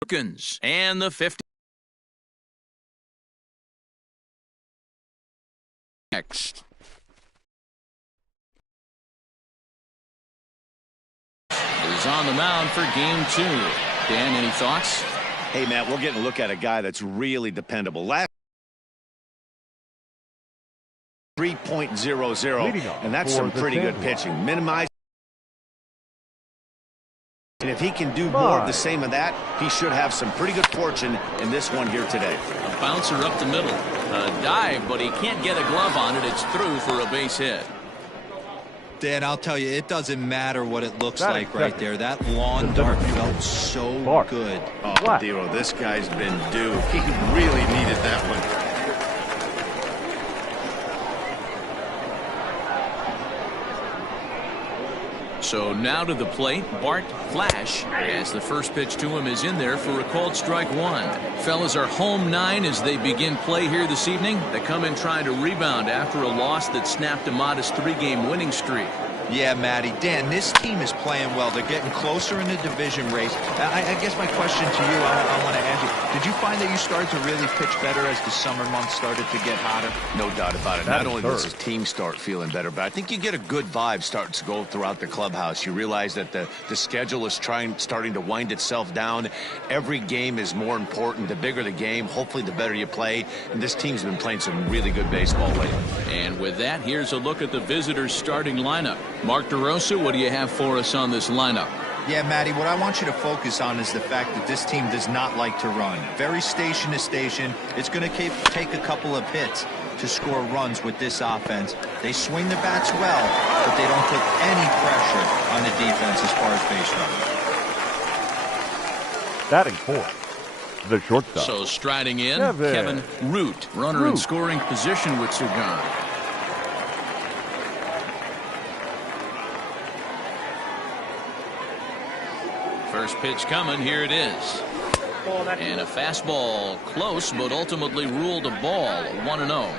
Perkins and the 50. Next. Is on the mound for game 2. Dan, any thoughts? Hey, Matt, we're getting a look at a guy that's really dependable. Last 3.00, and that's some pretty good pitching. Minimize. And if he can do more of the same of that, he should have some pretty good fortune in this one here today. A bouncer up the middle. A dive, but he can't get a glove on it. It's through for a base hit. Dan, I'll tell you, it doesn't matter what it looks like right there. That lawn dart felt so good. Oh, Dero, this guy's been due. He really needed that one. So now to the plate, Bart Flash, as the first pitch to him is in there for a called strike 1. Fellas are home 9 as they begin play here this evening. They come in trying to rebound after a loss that snapped a modest 3-game winning streak. Yeah, Matty. Dan, this team is playing well. They're getting closer in the division race. I guess my question to you, I want to ask you, did you find that you started to really pitch better as the summer months started to get hotter? No doubt about it. Not only does his team start feeling better, but I think you get a good vibe starting to go throughout the clubhouse. You realize that the schedule is starting to wind itself down. Every game is more important. The bigger the game, hopefully the better you play. And this team's been playing some really good baseball lately. And with that, here's a look at the visitors' starting lineup. Mark DeRosa, what do you have for us on this lineup? Yeah, Matty, what I want you to focus on is the fact that this team does not like to run. Very station to station. It's going to take a couple of hits to score runs with this offense. They swing the bats well, but they don't put any pressure on the defense as far as base running. Batting fourth, the shortstop. So striding in, Kevin Root. Runner in scoring position with Sugan. First pitch coming, here it is. And a fastball close, but ultimately ruled a ball, 1-0.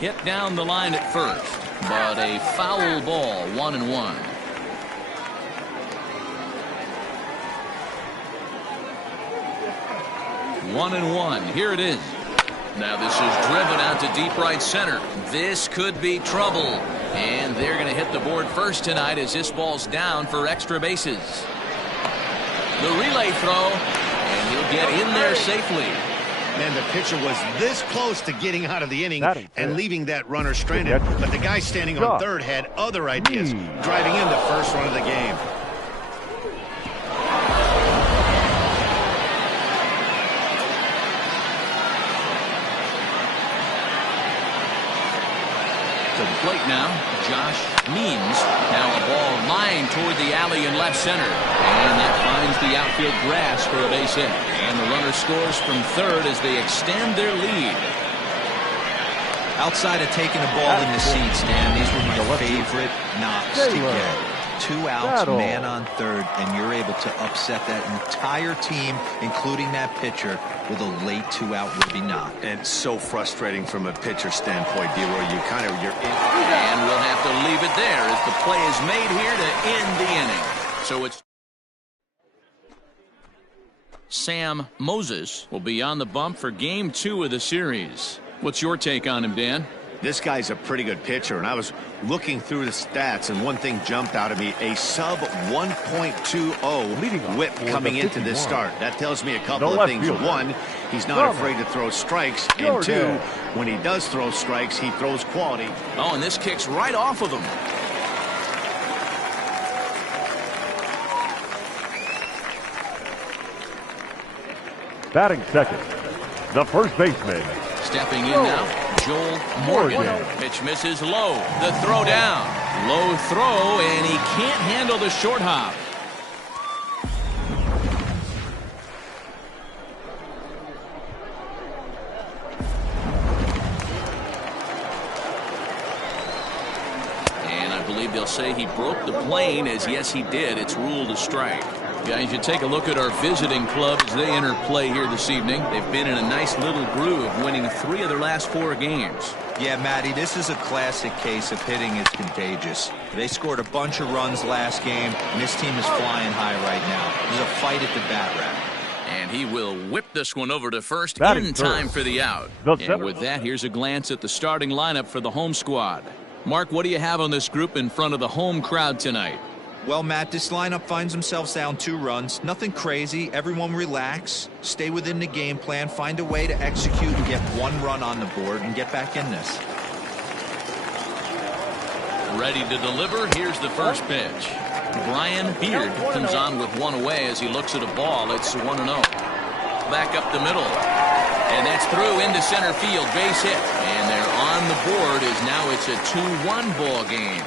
Hit down the line at first, but a foul ball, 1-1. One and one. Here it is. Now this is driven out to deep right center. This could be trouble. And they're going to hit the board first tonight as this ball's down for extra bases. The relay throw, and he'll get in there safely. Man, the pitcher was this close to getting out of the inning and leaving that runner stranded. But the guy standing on third had other ideas, driving in the first run of the game. To the plate now, Josh Means. Now a ball lined toward the alley in left center. And that finds the outfield grass for a base hit. And the runner scores from third as they extend their lead. Outside of taking the ball in the seats, Dan, these were my favorite knocks to get. 2 outs, man on third, and you're able to upset that entire team, including that pitcher, with a late 2-out ribby knock. And so frustrating from a pitcher standpoint, D-Roy. You're in. And we'll have to leave it there as the play is made here to end the inning. So it's Sam Moses will be on the bump for game 2 of the series. What's your take on him, Dan? This guy's a pretty good pitcher, and I was looking through the stats, and one thing jumped out at me, a sub 1.20 whip coming into this start. That tells me a couple of things. One, he's not afraid to throw strikes, and two, when he does throw strikes, he throws quality. Oh, and this kicks right off of him. Batting second, the first baseman. Stepping in now, Joel Morgan. Pitch misses low. The throw down. Low throw, and he can't handle the short hop. And I believe they'll say he broke the plane, as yes, he did. It's ruled a strike. Guys, you take a look at our visiting club as they enter play here this evening. They've been in a nice little groove, winning 3 of their last 4 games. Yeah, Matty, this is a classic case of hitting is contagious. They scored a bunch of runs last game, and this team is flying high right now. There's a fight at the bat rack. And he will whip this one over to first Batting in first. time for the out. And with that, here's a glance at the starting lineup for the home squad. Mark, what do you have on this group in front of the home crowd tonight? Well, Matt, this lineup finds themselves down 2 runs. Nothing crazy. Everyone relax. Stay within the game plan. Find a way to execute and get 1 run on the board and get back in this. Ready to deliver. Here's the first pitch. Brian Beard comes on with 1 away as he looks at a ball. It's 1-0. Back up the middle. And that's through into center field. Base hit. And they're on the board as now it's a 2-1 ball game.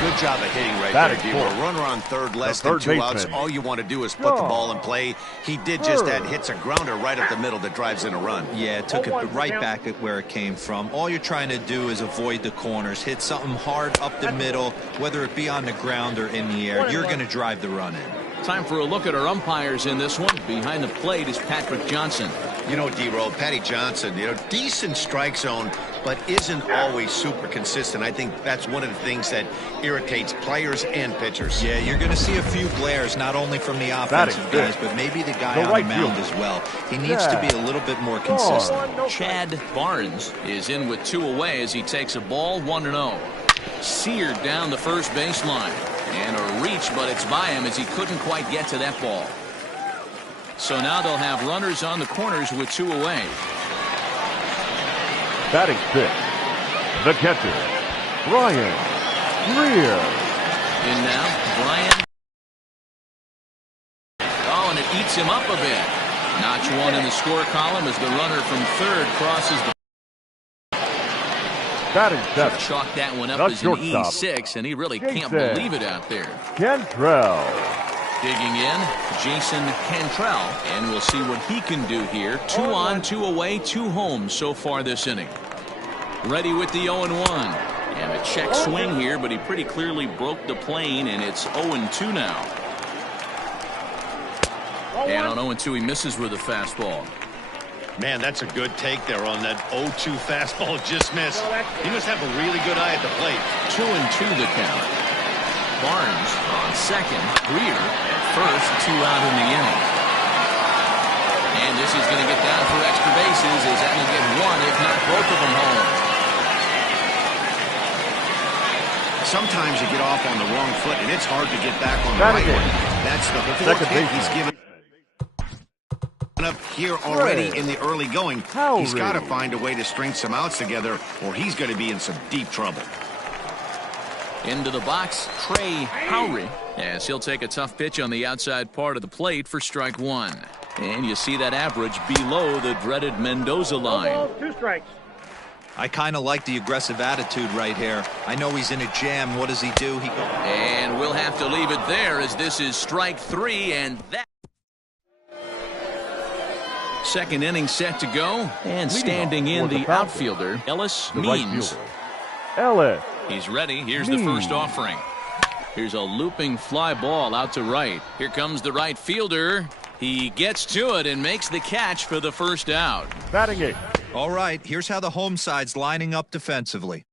Good job of hitting right there, D-Roll. Runner on third, less than 2 outs. All you want to do is put the ball in play. He did just that. Hits a grounder right up the middle that drives in a run. Yeah, it took it right back at where it came from. All you're trying to do is avoid the corners. Hit something hard up the middle, whether it be on the ground or in the air. You're going to drive the run in. Time for a look at our umpires in this one. Behind the plate is Patrick Johnson. You know, D-Roll, Patty Johnson, decent strike zone, but isn't always super consistent. I think that's one of the things that irritates players and pitchers. Yeah, you're going to see a few glares, not only from the offensive guys, but maybe the guy on the mound as well. He needs to be a little bit more consistent. Chad Barnes is in with 2 away as he takes a ball 1-0. Seared down the first baseline. And a reach, but it's by him as he couldn't quite get to that ball. So now they'll have runners on the corners with 2 away. Batting 6, the catcher, Brian Greer. In now, Brian. Oh, and it eats him up a bit. Notch 1 in the score column as the runner from third crosses the. Batting 7, Chalk that one up the as an shortstop, E6, and he really can't believe it out there. Cantrell. Digging in, Jason Cantrell, and we'll see what he can do here. 2 on, 2 away, 2 home so far this inning. Ready with the 0-1. And a check swing here, but he pretty clearly broke the plane, and it's 0-2 now. And on 0-2, he misses with a fastball. Man, that's a good take there on that 0-2 fastball just missed. He must have a really good eye at the plate. 2-2 the count. Barnes on second. Greer at first. 2 out in the inning. And this is going to get down for extra bases as that will get 1, if not both of them home. Sometimes you get off on the wrong foot, and it's hard to get back on the right one. That's the 4th hit he's given up here already in the early going. He's got to find a way to string some outs together, or he's going to be in some deep trouble. Into the box, Trey Howry, as he'll take a tough pitch on the outside part of the plate for strike 1. And you see that average below the dreaded Mendoza line. 2 strikes. I kind of like the aggressive attitude right here. I know he's in a jam. What does he do? And we'll have to leave it there as this is strike 3, and that. Second inning set to go, and standing in the outfielder, Ellis Means. Ellis. He's ready. Here's the first offering. Here's a looping fly ball out to right. Here comes the right fielder. He gets to it and makes the catch for the first out. Batting 8. All right, here's how the home side's lining up defensively.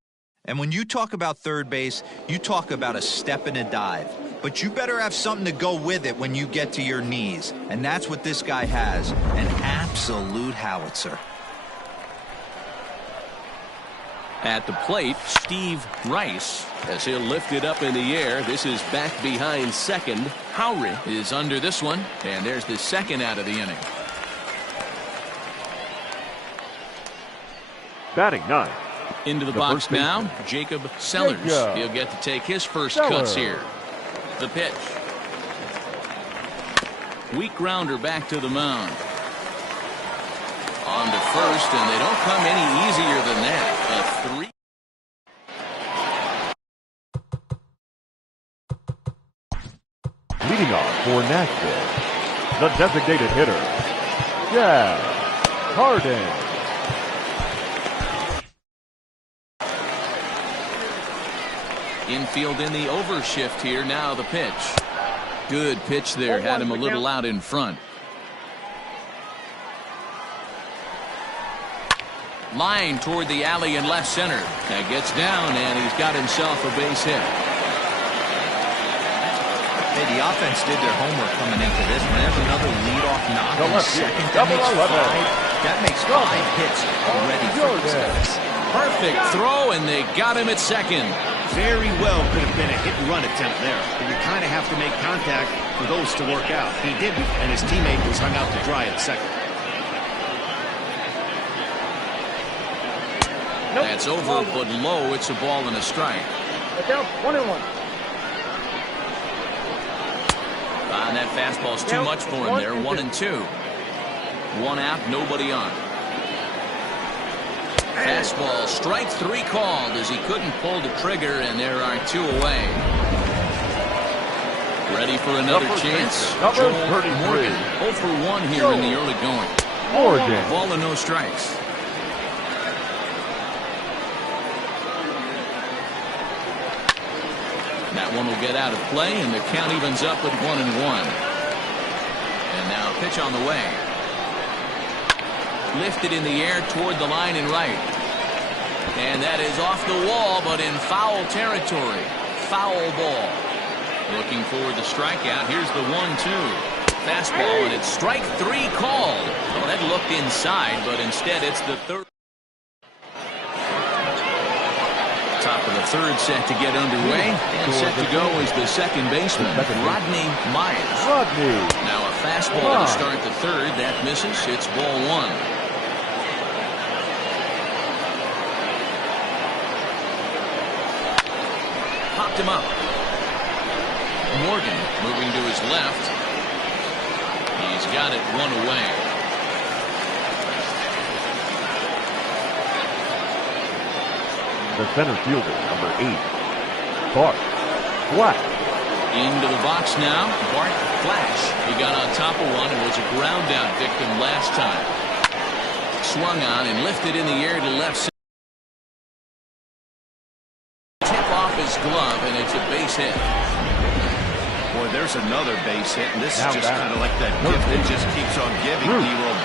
And when you talk about third base, you talk about a step and a dive. But you better have something to go with it when you get to your knees. And that's what this guy has, an absolute howitzer. At the plate, Steve Rice, as he'll lift it up in the air. This is back behind second. Howry is under this one, and there's the second out of the inning. Batting 9. Into the box now, Jacob Sellers. He'll get to take his first cuts here. The pitch. Weak grounder back to the mound. On to first, and they don't come any easier than that. A 3. Leading off for Nashville, the designated hitter, Jeff Harden. Infield in the overshift here. Now the pitch. Good pitch there. Had him a little out in front. Line toward the alley in left center. That gets down, and he's got himself a base hit. Hey, the offense did their homework coming into this. When they have another leadoff knock in the second, that makes five hits already for these guys. Perfect throw, and they got him at second. Very well could have been a hit-and-run attempt there. But you kind of have to make contact for those to work out. He didn't, and his teammate was hung out to dry at second. That's over, but low. It's a ball and a strike. Down 1-1. And that fastball's too much for him there. 1-2. One out, nobody on. Fastball, strike 3 called as he couldn't pull the trigger, and there are 2 away. Ready for another chance? Joel Morgan, 0 for 1 here in the early going. Morgan. Ball and no strikes. That one will get out of play, and the count evens up at 1-1. And now a pitch on the way. Lifted in the air toward the line and right. And that is off the wall, but in foul territory. Foul ball. Looking for the strikeout. Here's the 1-2. Fastball, and it's strike 3 called. Well, that looked inside, but instead it's the third. Top of the third set to get underway. And set to go is the second baseman, Rodney Myers. Now a fastball to start the third. That misses. It's ball 1. Popped him up. Morgan moving to his left. He's got it 1 away. The center fielder, number 8, Bart Flash. Into the box now, Bart Flash. He got on top of one and was a ground out victim last time. Swung on and lifted in the air to left center. Tip off his glove, and it's a base hit. Boy, there's another base hit, and this is just kind of like that gift that just keeps on giving.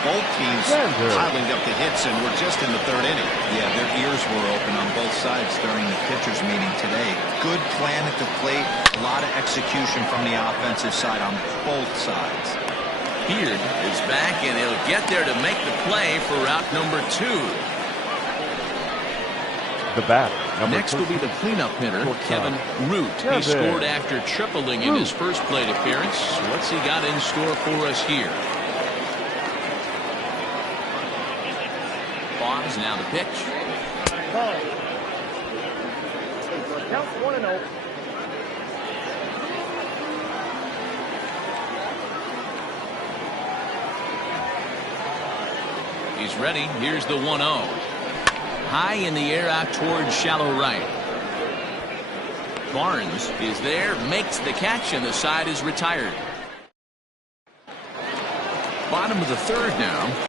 Both teams piling up the hits, and we're just in the 3rd inning. Yeah, their ears were open on both sides during the pitchers' meeting today. Good plan at the plate, a lot of execution from the offensive side on both sides. Beard is back, and he'll get there to make the play for route number 2. The bat. Next will be the cleanup hitter, Kevin Root. He scored after tripling in his first plate appearance. What's he got in store for us here? Pause, now the pitch. Count 1-0. He's ready. Here's the 1-0. High in the air out towards shallow right. Barnes is there, makes the catch, and the side is retired. Bottom of the 3rd now.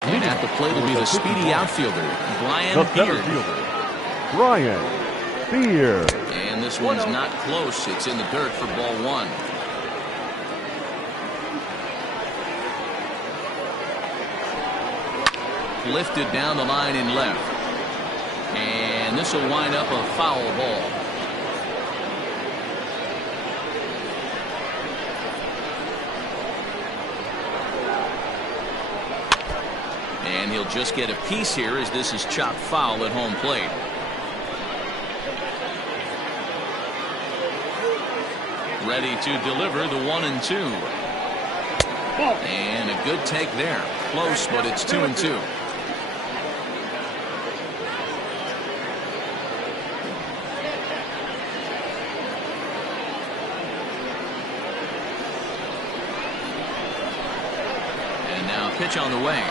And at the plate will be the speedy outfielder, Brian Beard. Brian Beard. And this one's not close. It's in the dirt for ball 1. Lifted down the line in left. And this will wind up a foul ball. And he'll just get a piece here as this is chopped foul at home plate. Ready to deliver the 1-2. And a good take there. Close, but it's 2-2. Pitch on the way.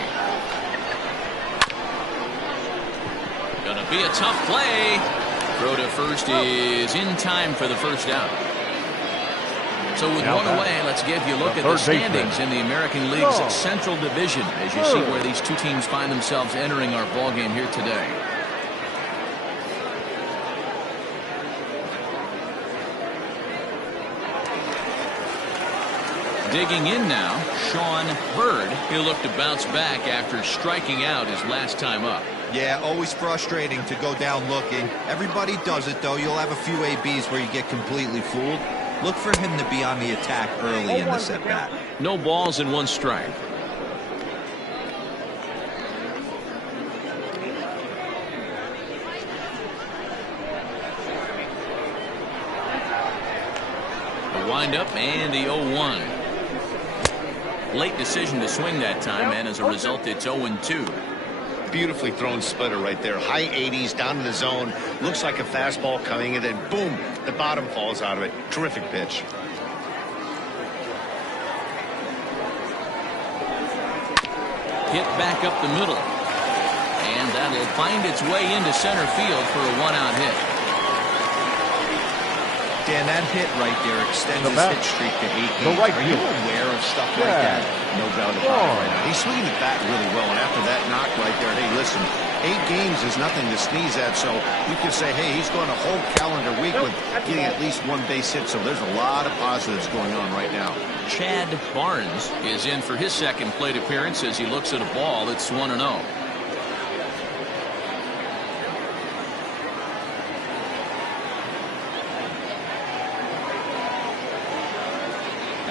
Gonna be a tough play. Throw to first is in time for the first out. So with one away, let's give you a look at the standings in the American League's Central Division as you see where these two teams find themselves entering our ball game here today. Digging in now, Sean Bird. He'll look to bounce back after striking out his last time up. Yeah, always frustrating to go down looking. Everybody does it, though. You'll have a few ABs where you get completely fooled. Look for him to be on the attack early in this at-bat. No balls and 1 strike. The windup and the 0-1. Late decision to swing that time, and as a result, it's 0-2. Beautifully thrown splitter right there. High 80s down in the zone. Looks like a fastball coming, and then boom, the bottom falls out of it. Terrific pitch. Hit back up the middle, and that'll find its way into center field for a 1-out hit. Dan, that hit right there extends his hit streak to 8 games. Right Are you aware of stuff like that? No doubt about it right now. He's swinging the bat really well, and after that knock right there, hey, listen, 8 games is nothing to sneeze at, so you could say, hey, he's going a whole calendar week with getting at least 1 base hit, so there's a lot of positives going on right now. Chad Barnes is in for his second plate appearance as he looks at a ball that's 1-0.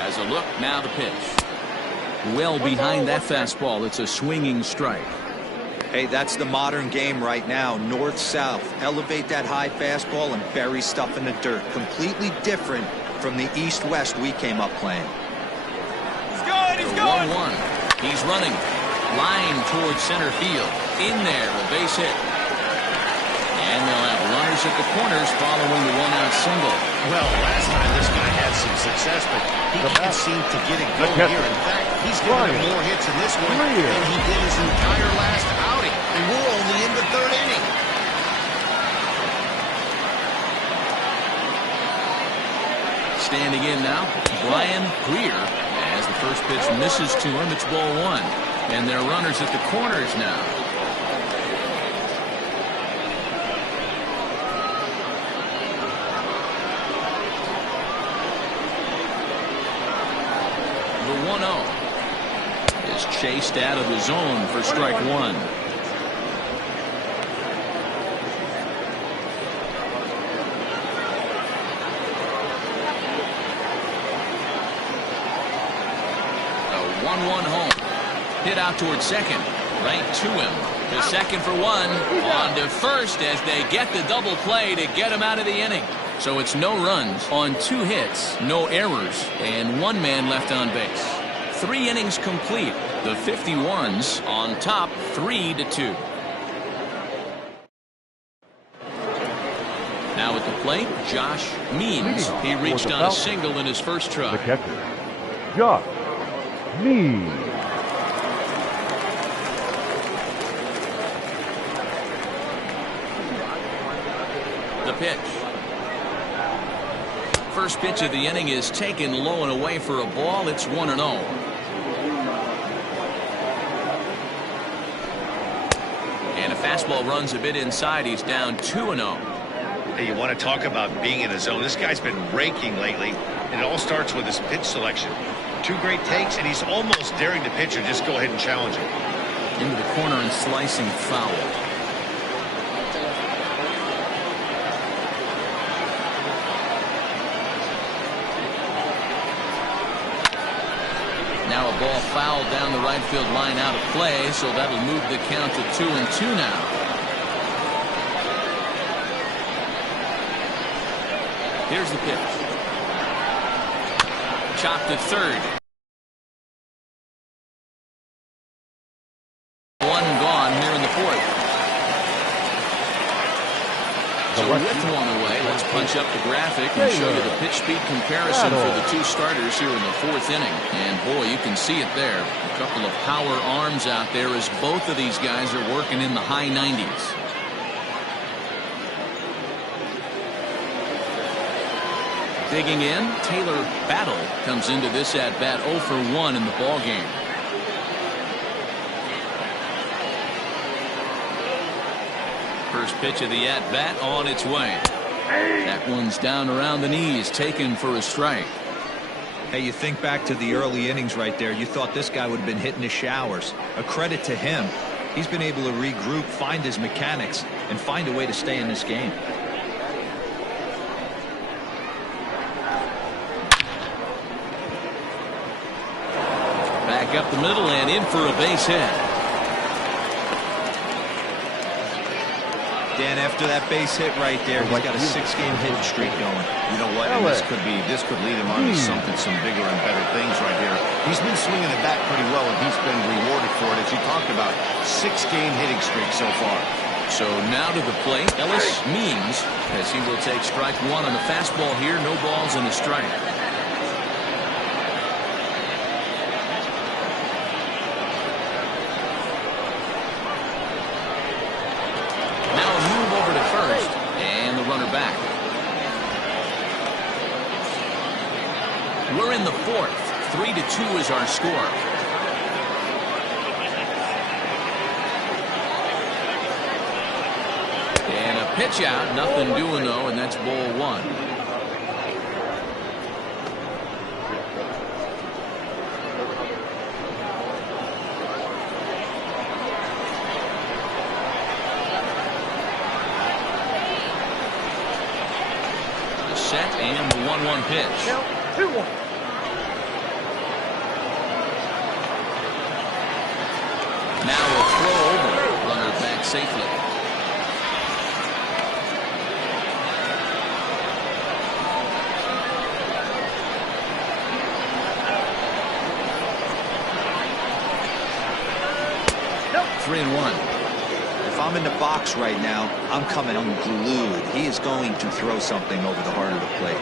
As a look, now the pitch. Well behind that fastball, it's a swinging strike. Hey, that's the modern game right now. North-south. Elevate that high fastball and bury stuff in the dirt. Completely different from the east-west we came up playing. He's good. He's good. 1-1. He's running. Line towards center field. In there, a base hit. And they'll have runners at the corners following the 1-out single. Well, last time this guy had some success, but he can't seem to get it going here. In fact, he's given him more hits in this one than he did his entire last outing. And we're only in the 3rd inning. Standing in now, Brian Greer. As the first pitch misses to him, it's ball 1. And there are runners at the corners now. The 1-0 is chased out of the zone for strike 1. A 1-1 home. Hit out towards second. Right to him. To second for 1. On to first as they get the double play to get him out of the inning. So it's no runs on 2 hits, no errors, and 1 man left on base. 3 innings complete. The 51s on top 3-2. Now at the plate, Josh Means. He reached on a single in his first try. The catcher, Josh Means. The pitch. First pitch of the inning is taken low and away for a ball. It's 1-0. And a fastball runs a bit inside. He's down 2-0. Hey, you want to talk about being in a zone? This guy's been raking lately, and it all starts with his pitch selection. 2 great takes, and he's almost daring the pitcher just go ahead and challenge him. Into the corner and slicing foul. Now a ball fouled down the right field line out of play, so that'll move the count to 2-2 now. Here's the pitch. Chopped to third. 1 gone here in the 4th. So with 1 away, let's punch up the graphic and show you the pitch speed comparison for the 2 starters here in the 4th inning. And boy, you can see it there. A couple of power arms out there as both of these guys are working in the high 90s. Digging in, Taylor Battle comes into this at-bat 0 for 1 in the ballgame. First pitch of the at-bat on its way. That one's down around the knees, taken for a strike. Hey, you think back to the early innings right there. You thought this guy would have been hitting the showers. A credit to him. He's been able to regroup, find his mechanics, and find a way to stay in this game. Back up the middle and in for a base hit. Dan, after that base hit right there, he's got a 6-game hit streak going. You know what? And this could lead him on to something, some bigger and better things right here. He's been swinging the bat pretty well, and he's been rewarded for it, as you talked about. 6-game hitting streak so far. So now to the plate, Ellis Means, as he will take strike one on the fastball here. No balls and a strike. Back. We're in the fourth. 3-2 is our score. And a pitch out. Nothing doing though, and that's ball one. Set and the 1-1 pitch. 2-1. Now a throw over. Runner back safely. Nope. 3-1. If I'm in the box right now, I'm coming unglued. He is going to throw something over the heart of the plate.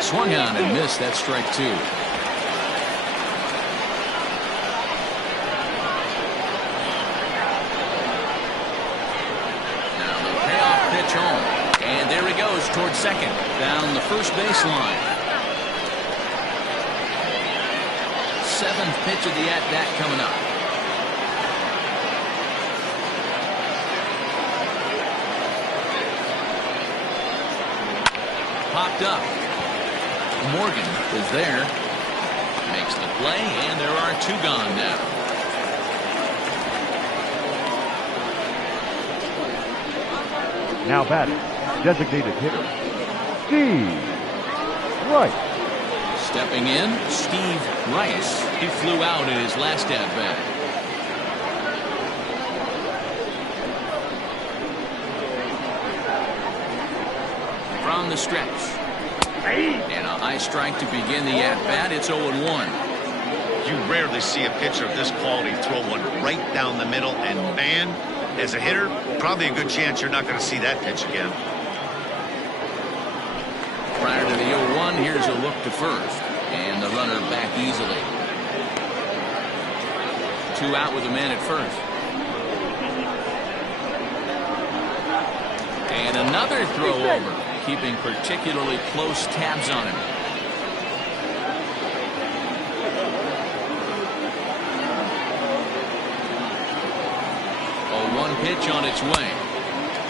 Swung on and missed. That's strike two. Home. And there he goes towards second. Down the first baseline. 7th pitch of the at-bat coming up. Popped up. Morgan is there. Makes the play, and there are 2 gone now. Now batting, designated hitter, Steve Rice. Stepping in, Steve Rice. He flew out in his last at-bat. From the stretch. And a high strike to begin the at-bat. It's 0-1. You rarely see a pitcher of this quality throw one right down the middle, and man, as a hitter, probably a good chance you're not going to see that pitch again. Prior to the 0-1, here's a look to first. And the runner back easily. 2 out with a man at first. And another throw over, keeping particularly close tabs on him. 0-1 pitch on its way.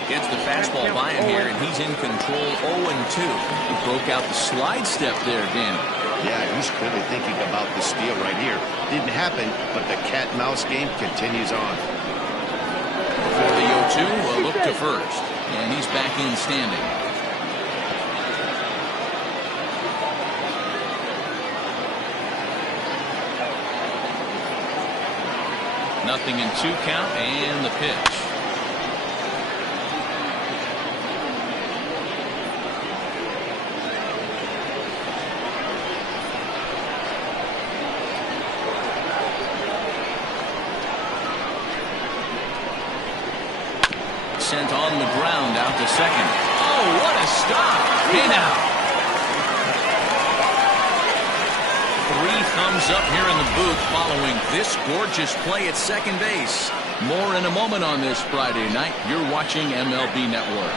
Gets the fastball by him here, and he's in control. 0-2. He broke out the slide step there, Danny. Yeah, he's clearly thinking about the steal right here. Didn't happen, but the cat-and-mouse game continues on. For the 0-2, a look to first, and he's back in standing. Nothing in 2 count, and the pitch. Sent on the ground out to second. Oh, what a stop. Hey now. 3 thumbs up here in the booth following this gorgeous play at second base. More in a moment on this Friday night. You're watching MLB Network.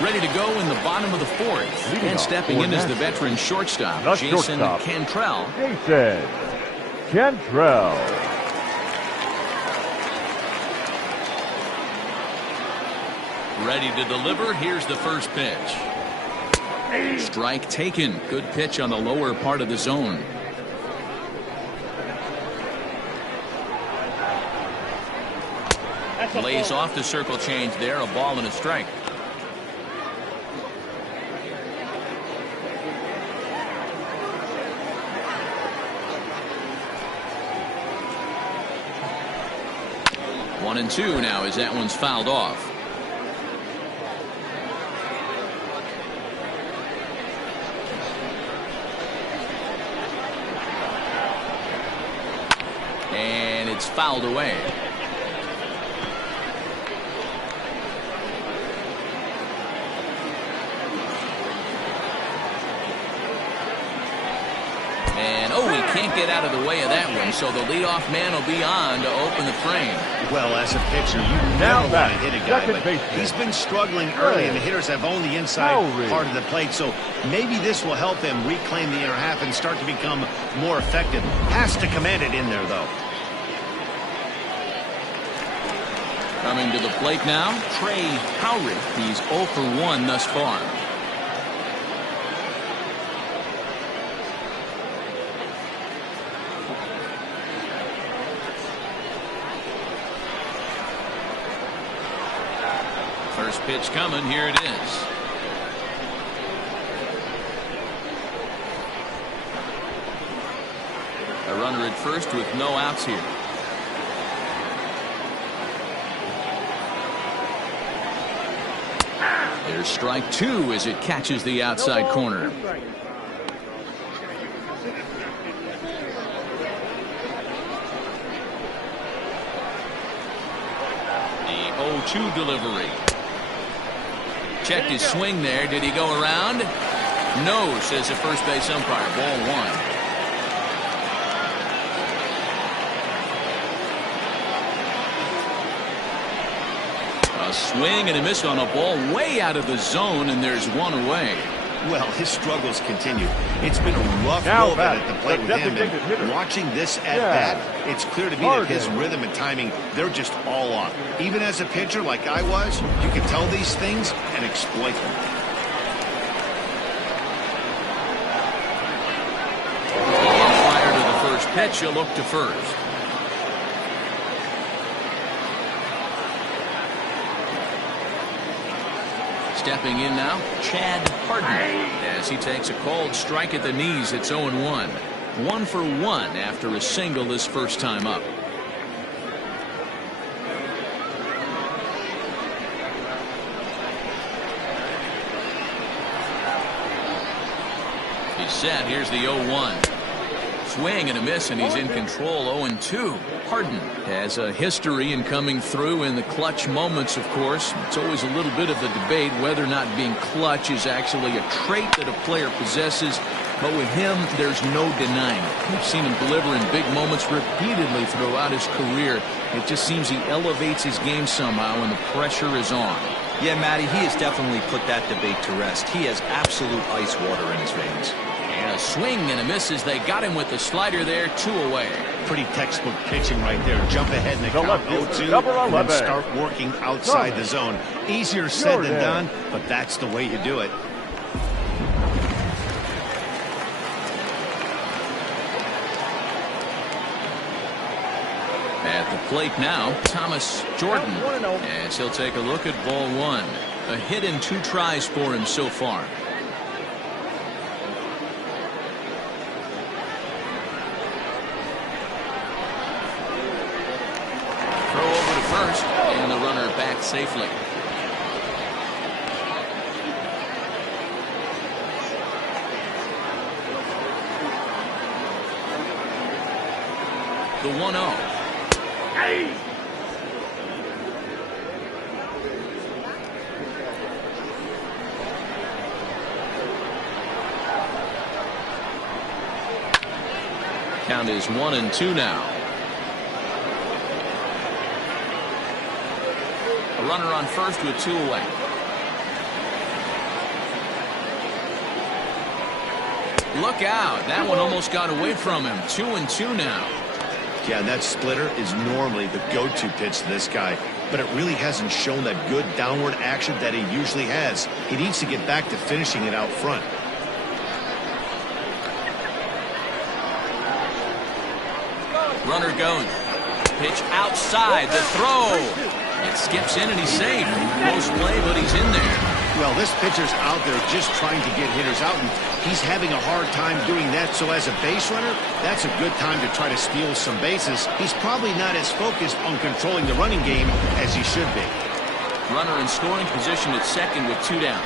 Ready to go in the bottom of the fourth. And stepping in is the veteran shortstop, Jason Cantrell. Jason Cantrell. Ready to deliver. Here's the first pitch. Strike taken. Good pitch on the lower part of the zone. Lays off the circle change there. A ball and a strike. One and two now as that one's fouled off. And it's fouled away. And oh, he can't get out of the way of that one, so the leadoff man will be on to open the frame. Well, as a pitcher, you never want to hit a guy, but he's been struggling early, and the hitters have owned the inside part of the plate, so maybe this will help him reclaim the inner half and start to become more effective. Has to command it in there, though. Coming to the plate now, Trey Howry. He's 0 for 1 thus far. First pitch coming. Here it is. A runner at first with no outs here. There's strike two as it catches the outside corner. The 0-2 delivery. Checked his swing there. Did he go around? No, says the first base umpire. Ball one. A swing and a miss on a ball way out of the zone, and there's one away. Well, his struggles continue. It's been a rough go of it at the plate with him. And watching this at bat, it's clear to me that his rhythm and timing, they're just all off. Even as a pitcher like I was, you can tell these things and exploit them. Prior to the first pitch, you look to first. Stepping in now, Chad Harden, as he takes a called strike at the knees. It's 0-1. 1 for 1 after a single this first time up. He's set. Here's the 0-1. Swing and a miss, and he's in control. 0-2. Harden has a history in coming through in the clutch moments, of course. It's always a little bit of a debate whether or not being clutch is actually a trait that a player possesses. But with him, there's no denying it. We've seen him deliver in big moments repeatedly throughout his career. It just seems he elevates his game somehow when the pressure is on. Yeah, Matty, he has definitely put that debate to rest. He has absolute ice water in his veins. And a swing and a miss as they got him with the slider there. 2 away. Pretty textbook pitching right there. Jump ahead in the count 0-2 and then start working outside the zone. Easier said than done, but that's the way you do it. At the plate now, Thomas Jordan, as he'll take a look at ball one. A hit in 2 tries for him so far. Throw over to first, and the runner back safely. The 1-0. Count is 1-2 now. A runner on first with 2 away. Look out. That one almost got away from him. 2-2 now. Yeah, that splitter is normally the go-to pitch to this guy, but it really hasn't shown that good downward action that he usually has. He needs to get back to finishing it out front. Runner goes. Pitch outside. The throw. It skips in and he's safe. Close play, but he's in there. Well, this pitcher's out there just trying to get hitters out, and he's having a hard time doing that. So as a base runner, that's a good time to try to steal some bases. He's probably not as focused on controlling the running game as he should be. Runner in scoring position at second with 2 down.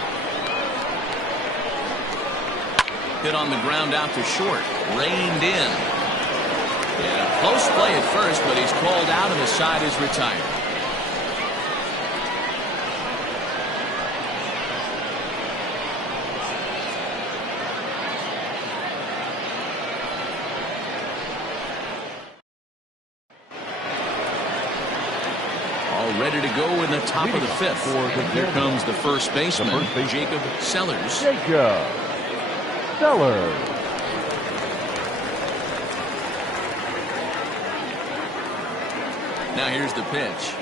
Hit on the ground out to short. Reined in. Yeah, close play at first, but he's called out and the side is retired. Ready to go in the top of the 5th. And here comes the first baseman, Jacob Sellers. Jacob Sellers. Now here's the pitch.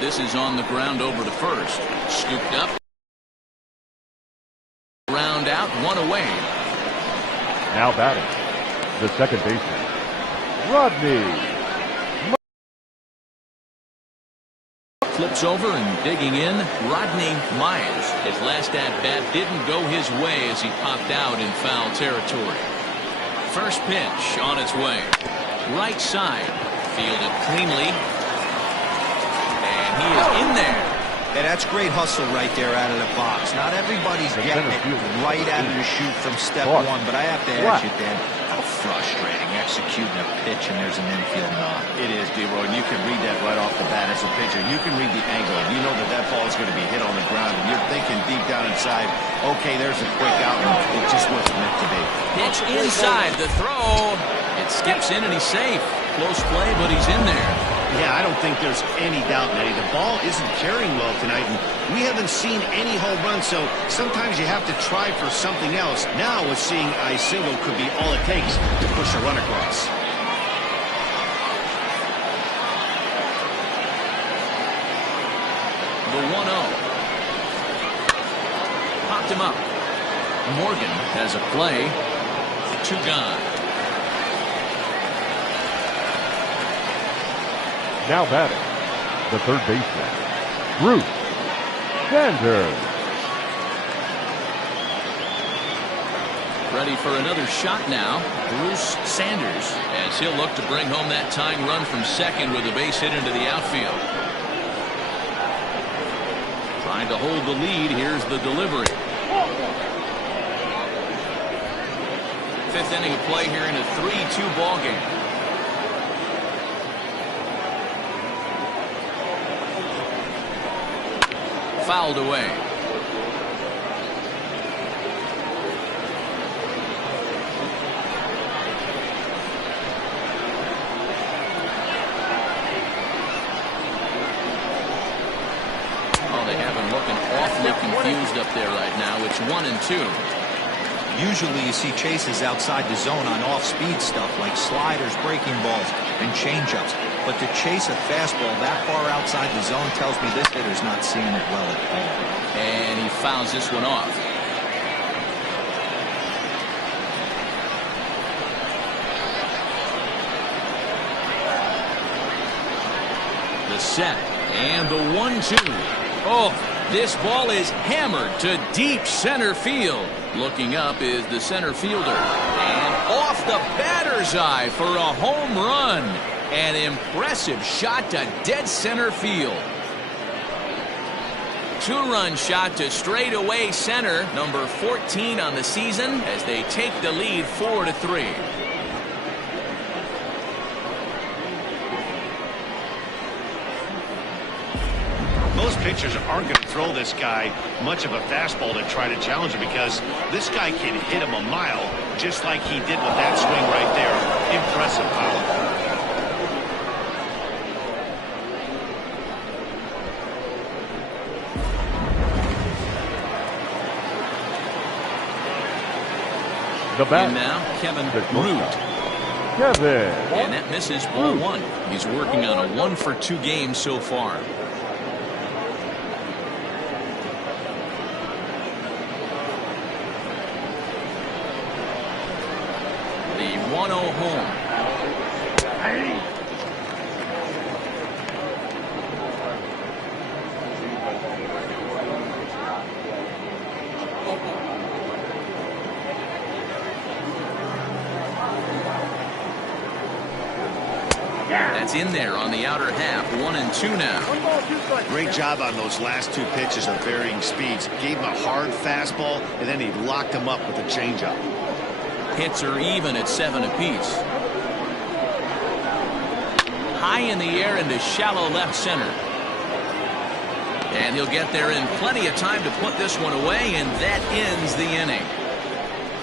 This is on the ground over to first. Scooped up. Round out, 1 away. Now batting, the second baseman, Rodney. Flips over and digging in, Rodney Myers. His last at-bat didn't go his way as he popped out in foul territory. First pitch on its way. Right side. Fielded cleanly. He is in there. Yeah, that's great hustle right there out of the box. Not everybody's getting it right out of the chute from step one, but I have to ask you, Dan, how frustrating executing a pitch and there's an infield knock. It is, D-Roy, and you can read that right off the bat as a pitcher. You can read the angle. You know that that ball is going to be hit on the ground, and you're thinking deep down inside, okay, there's a quick out, and it just wasn't meant to be. Pitch inside, the throw. It skips in and he's safe. Close play, but he's in there. Yeah, I don't think there's any doubt, Nettie. The ball isn't carrying well tonight, and we haven't seen any home runs, so sometimes you have to try for something else. Now, with seeing I single could be all it takes to push a run across. The 1-0. Popped him up. Morgan has a play. 2 gone. Now batting, the third baseman, Bruce Sanders. Ready for another shot now, Bruce Sanders, as he'll look to bring home that tying run from second with a base hit into the outfield. Trying to hold the lead, here's the delivery. 5th inning of play here in a 3-2 ball game. Fouled away. Oh, they have him looking awfully confused up there right now. It's 1-2. Usually you see chases outside the zone on off-speed stuff like sliders, breaking balls, and changeups. But to chase a fastball that far outside the zone tells me this hitter's not seeing it well at all. And he fouls this one off. The set and the 1-2. Oh, this ball is hammered to deep center field. Looking up is the center fielder. And off the batter's eye for a home run. An impressive shot to dead center field. 2-run shot to straightaway center, number 14 on the season, as they take the lead 4-3. Most pitchers pitchers aren't going to throw this guy much of a fastball to try to challenge him, because this guy can hit him a mile, just like he did with that swing right there. Impressive power. The bat. And now Kevin Root. Kevin. And that misses ball one. He's working on a 1-for-2 game so far. The 1-0 home. That's in there on the outer half. 1-2 now. Great job on those last two pitches of varying speeds. Gave him a hard fastball, and then he locked him up with a changeup. Hits are even at 7 apiece. High in the air into shallow left center. And he'll get there in plenty of time to put this one away, and that ends the inning.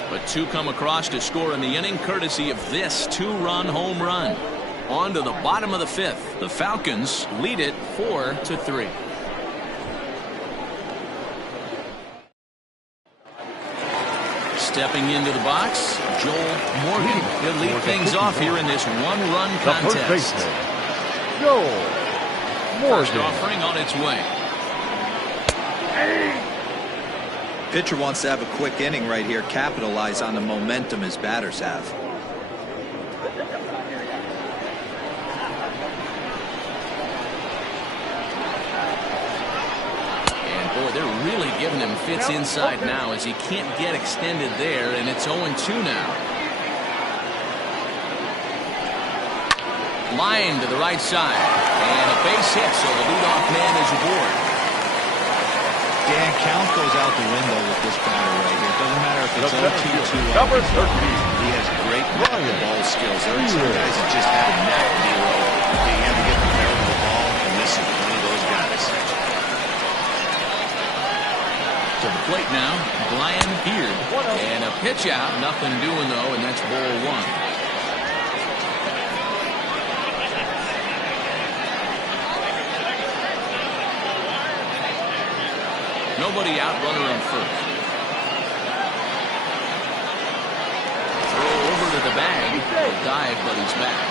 But two come across to score in the inning, courtesy of this 2-run home run. On to the bottom of the 5th. The Falcons lead it 4-3. Stepping into the box, Joel Morgan. He'll lead things off here in this 1-run contest. Joel Morgan. First offering on its way. Pitcher wants to have a quick inning right here, capitalize on the momentum his batters have. Boy, they're really giving him fits inside now, as he can't get extended there, and it's 0-2 now. Line to the right side, and a base hit, so the leadoff man is aboard. Dan, count goes out the window with this batter right here. Doesn't matter if it's 0-2. Number 13. He has great ball skills. There are some guys that just have a knack for being able to get the barrel of the ball, and this is one of those guys. To the plate now, Brian Beard. And a pitch out, nothing doing though, and that's ball one. Nobody out, runner on first. Throw over to the bag. Dive, but he's back.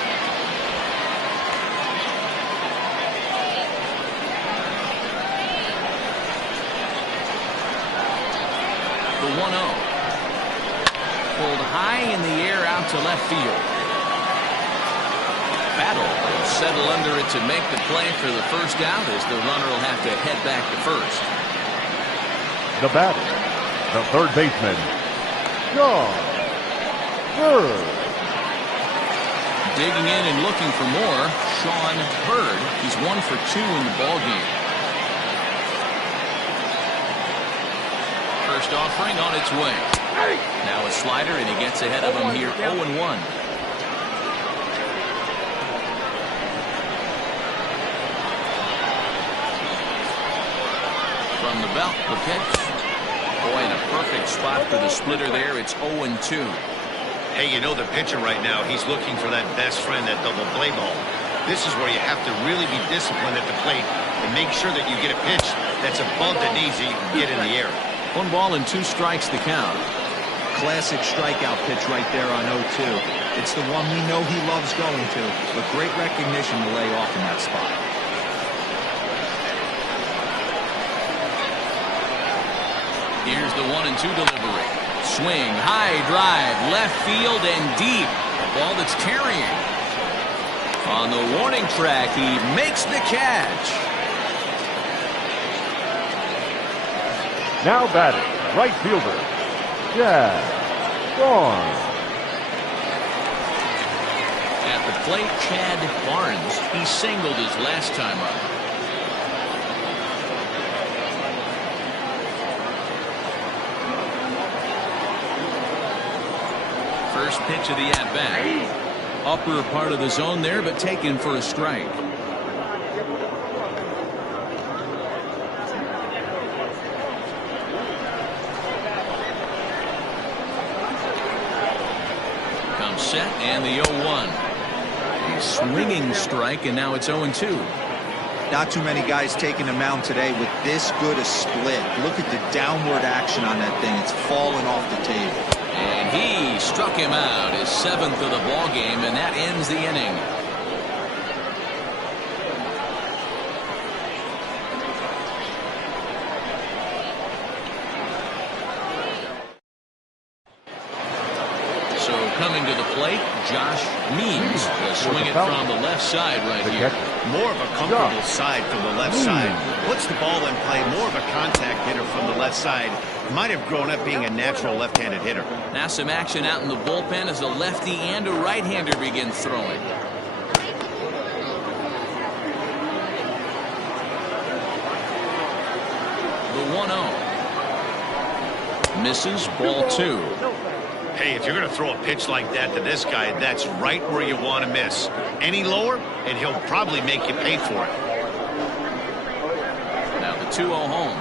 The 1-0. Pulled high in the air out to left field. Battle will settle under it to make the play for the first out, as the runner will have to head back to first. The batter, the third baseman, John Bird. Digging in and looking for more, Sean Bird. He's 1 for 2 in the ballgame. First offering on its way. Now a slider, and he gets ahead of him here. 0-1. From the belt, the pitch. Boy, in a perfect spot for the splitter there. It's 0-2. Hey, you know the pitcher right now, he's looking for that best friend, that double play ball. This is where you have to really be disciplined at the plate and make sure that you get a pitch that's above the knees so you can get in the air. 1 ball and 2 strikes the count. Classic strikeout pitch right there on 0-2. It's the one we know he loves going to, but great recognition to lay off in that spot. Here's the 1-2 delivery. Swing, high drive, left field and deep. A ball that's carrying. On the warning track, he makes the catch. Now batting, right fielder, Chad Barnes. At the plate, Chad Barnes. He singled his last time up. First pitch of the at-bat. Upper part of the zone there, but taken for a strike. set and the 0-1. A swinging strike, and now it's 0-2. Not too many guys taking the mound today with this good a split. Look at the downward action on that thing. It's falling off the table. And he struck him out, his 7th of the ball game, and that ends the inning. So coming to the plate, Josh Means will swing it from the left side right here. More of a comfortable side from the left side. Puts the ball in play. More of a contact hitter from the left side. Might have grown up being a natural left-handed hitter. Now some action out in the bullpen as a lefty and a right-hander begin throwing. The 1-0. Misses, ball 2. Hey, if you're going to throw a pitch like that to this guy, that's right where you want to miss. Any lower, and he'll probably make you pay for it. Now the 2-0 home.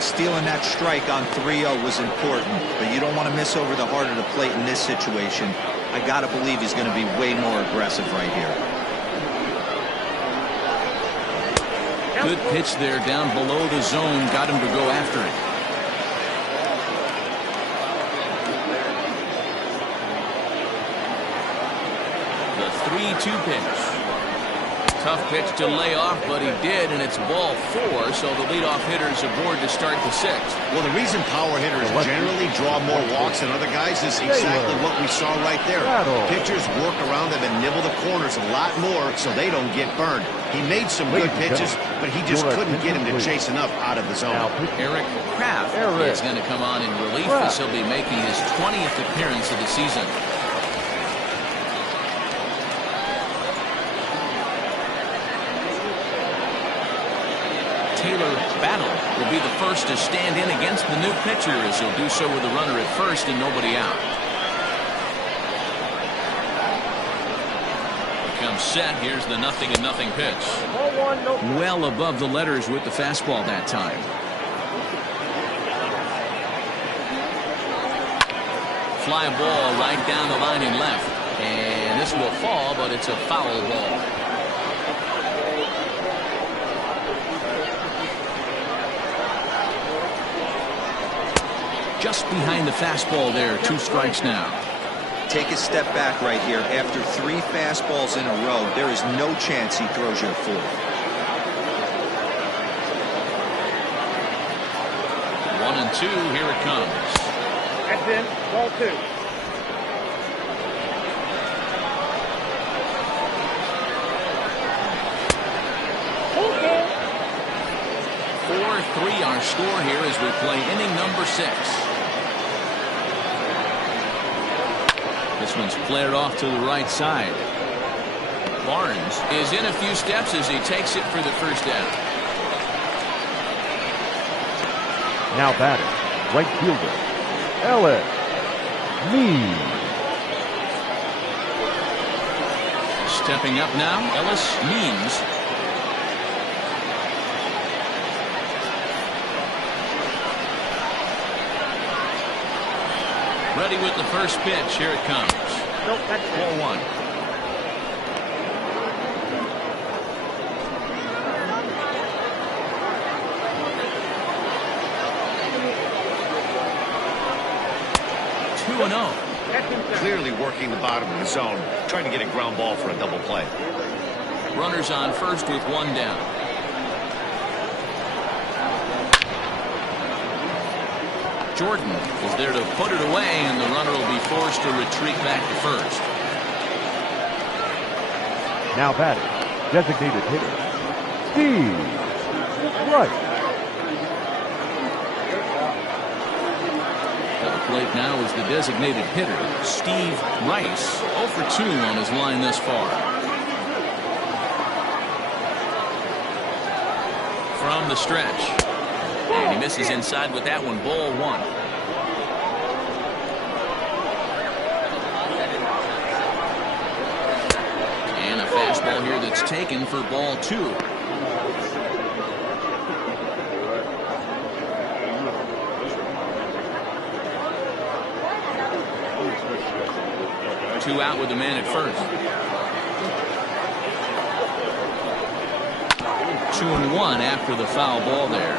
Stealing that strike on 3-0 was important, but you don't want to miss over the heart of the plate in this situation. I got to believe he's going to be way more aggressive right here. Good pitch there down below the zone. Got him to go after it. The 3-2 pitch. Tough pitch to lay off, but he did, and it's ball 4, so the leadoff hitter is aboard to start the 6th. Well, the reason power hitters generally draw more walks than other guys is exactly what we saw right there. Pitchers work around them and nibble the corners a lot more so they don't get burned. He made some good pitches, but he just couldn't get him to chase enough out of the zone. Eric Kraft is going to come on in relief as he'll be making his 20th appearance of the season. Taylor Battle will be the first to stand in against the new pitcher, as he'll do so with a runner at first and nobody out. Becomes set. Here's the 0-0 pitch. Well above the letters with the fastball that time. Fly ball right down the line and left. And this will fall, but it's a foul ball. Just behind the fastball there. 2 strikes now. Take a step back right here. After 3 fastballs in a row, there is no chance he throws you a 4th. 1-2. Here it comes. That's in. Ball 2. Okay. 4-3 our score here as we play inning number 6. This one's flared off to the right side. Barnes is in a few steps as he takes it for the first down. Now batting, right fielder, Ellis Means. Stepping up now, Ellis Means. Ready with the first pitch. Here it comes. Nope, that's 4-1. Clearly working the bottom of the zone, trying to get a ground ball for a double play. Runners on first with 1 down. Jordan is there to put it away, and the runner will be forced to retreat back to first. Now batting, designated hitter, Steve Rice. At the plate now is the designated hitter, Steve Rice. 0 for 2 on his line thus far. From the stretch. And he misses inside with that one. Ball 1. is taken for ball 2. 2 out with the man at first. 2-1 after the foul ball there.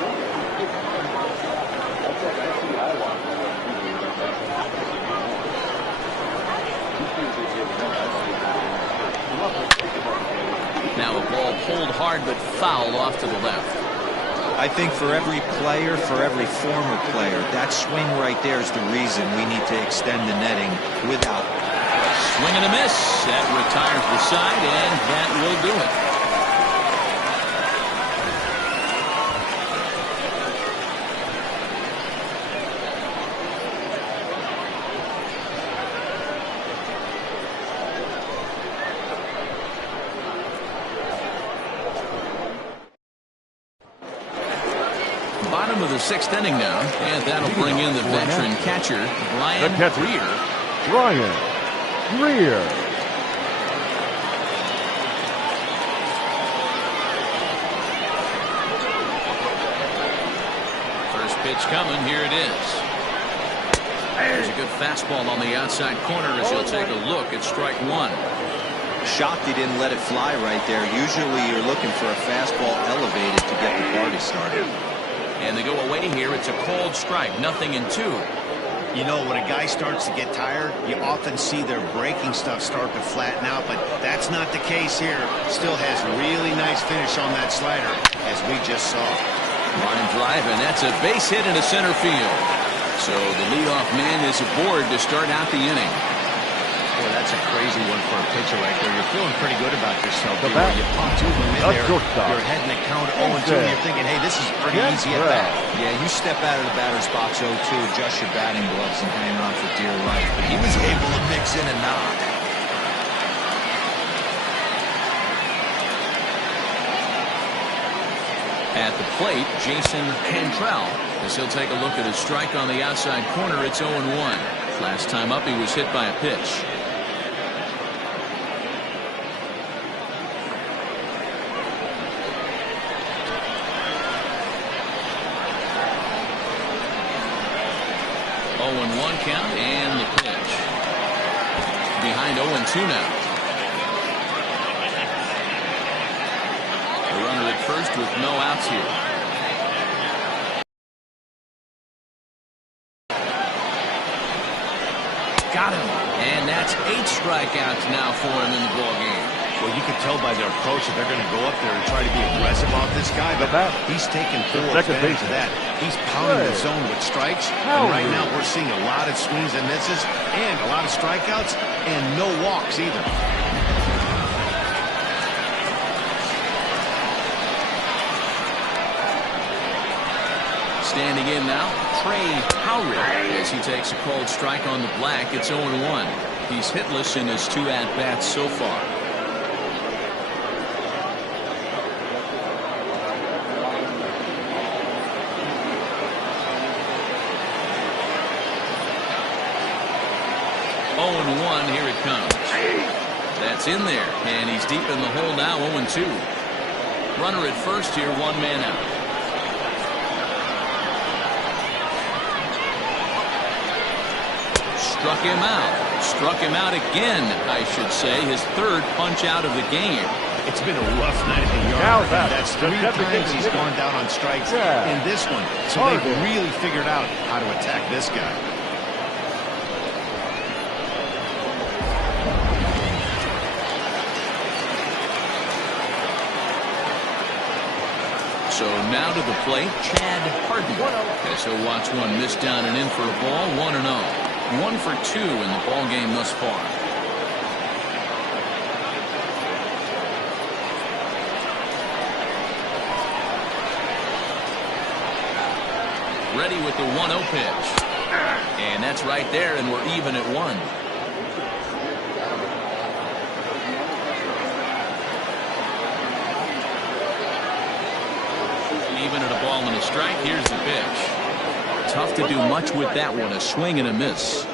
Now a ball pulled hard but fouled off to the left. I think for every player, for every former player, that swing right there is the reason we need to extend the netting without. Swing and a miss. That retires the side, and that will do it. Bottom of the 6th inning now, and that'll bring in the veteran catcher, Brian Greer. Brian Greer. First pitch coming. Here it is. There's a good fastball on the outside corner as he'll take a look at strike 1. Shocked he didn't let it fly right there. Usually you're looking for a fastball elevated to get the party started. And they go away here. It's a cold strike. 0-2. You know, when a guy starts to get tired, you often see their breaking stuff start to flatten out, but that's not the case here. Still has really nice finish on that slider, as we just saw. Line drive, and that's a base hit into center field. So the leadoff man is aboard to start out the inning. Boy, that's a crazy one for a pitcher right there. You're feeling pretty good about yourself. The bat. You pop 2 of them in there. You're heading the count 0-2, and you're thinking, hey, this is pretty easy at bat. Yeah, you step out of the batter's box 0-2, adjust your batting gloves, and hang on for dear life. But he was able to mix in a knock. At the plate, Jason Cantrell, as he'll take a look at his strike on the outside corner. It's 0-1. Last time up, he was hit by a pitch. One count and the pitch. Behind 0-2 now. The runner at first with no outs here. Got him. And that's 8 strikeouts now for him in the ball game. Well, you can tell by their approach that they're going to go up there and try to be aggressive off this guy, but he's taking full advantage of that. He's pounding the zone with strikes, and right now we're seeing a lot of swings and misses and a lot of strikeouts and no walks either. Standing in now, Trey Howard, as he takes a cold strike on the black. It's 0-1. He's hitless in his 2 at-bats so far. Here it comes. That's in there, and he's deep in the hole now. 0-2. Runner at first here, 1 man out. Struck him out. Struck him out again, I should say. His 3rd punch out of the game. It's been a rough night at the yard. That's 3 times he's gone down on strikes in this one. So they've really figured out how to attack this guy. So now to the plate, Chad Harden. As he'll watch one miss down and in for a ball. 1-0. 1 for 2 in the ball game thus far. Ready with the 1-0 pitch. And that's right there, and we're even at 1. Even at a ball and a strike. Here's the pitch. Tough to do much with that one. A swing and a miss.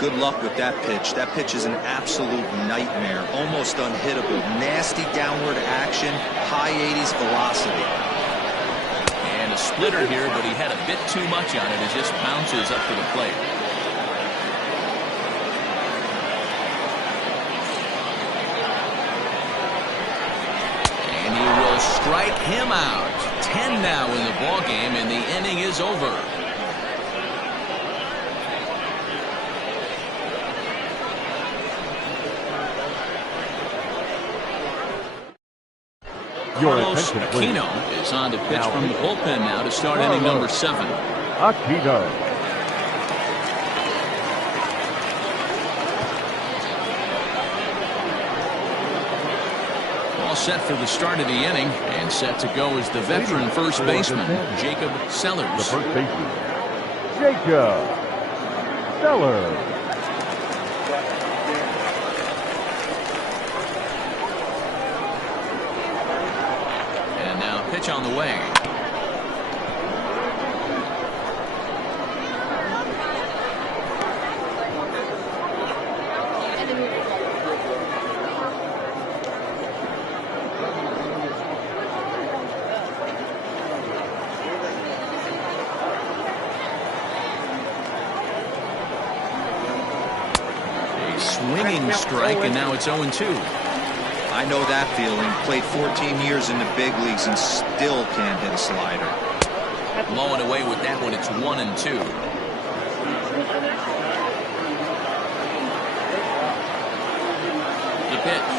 Good luck with that pitch. That pitch is an absolute nightmare. Almost unhittable. Nasty downward action. High 80s velocity. And a splitter here, but he had a bit too much on it. It just bounces up to the plate. And he will strike him out. 10 now in the ball game, and the inning is over. Carlos Aquino is on to pitch from the bullpen now to start inning number 7. Aquino. All set for the start of the inning, and set to go is the veteran first baseman, Jacob Sellers. The first baseman, Jacob Sellers. Pitch on the way. A swinging strike, and now it's 0-2. I know that feeling. Played 14 years in the big leagues and still can't hit a slider. Blowing away with that one. It's 1-2. The pitch.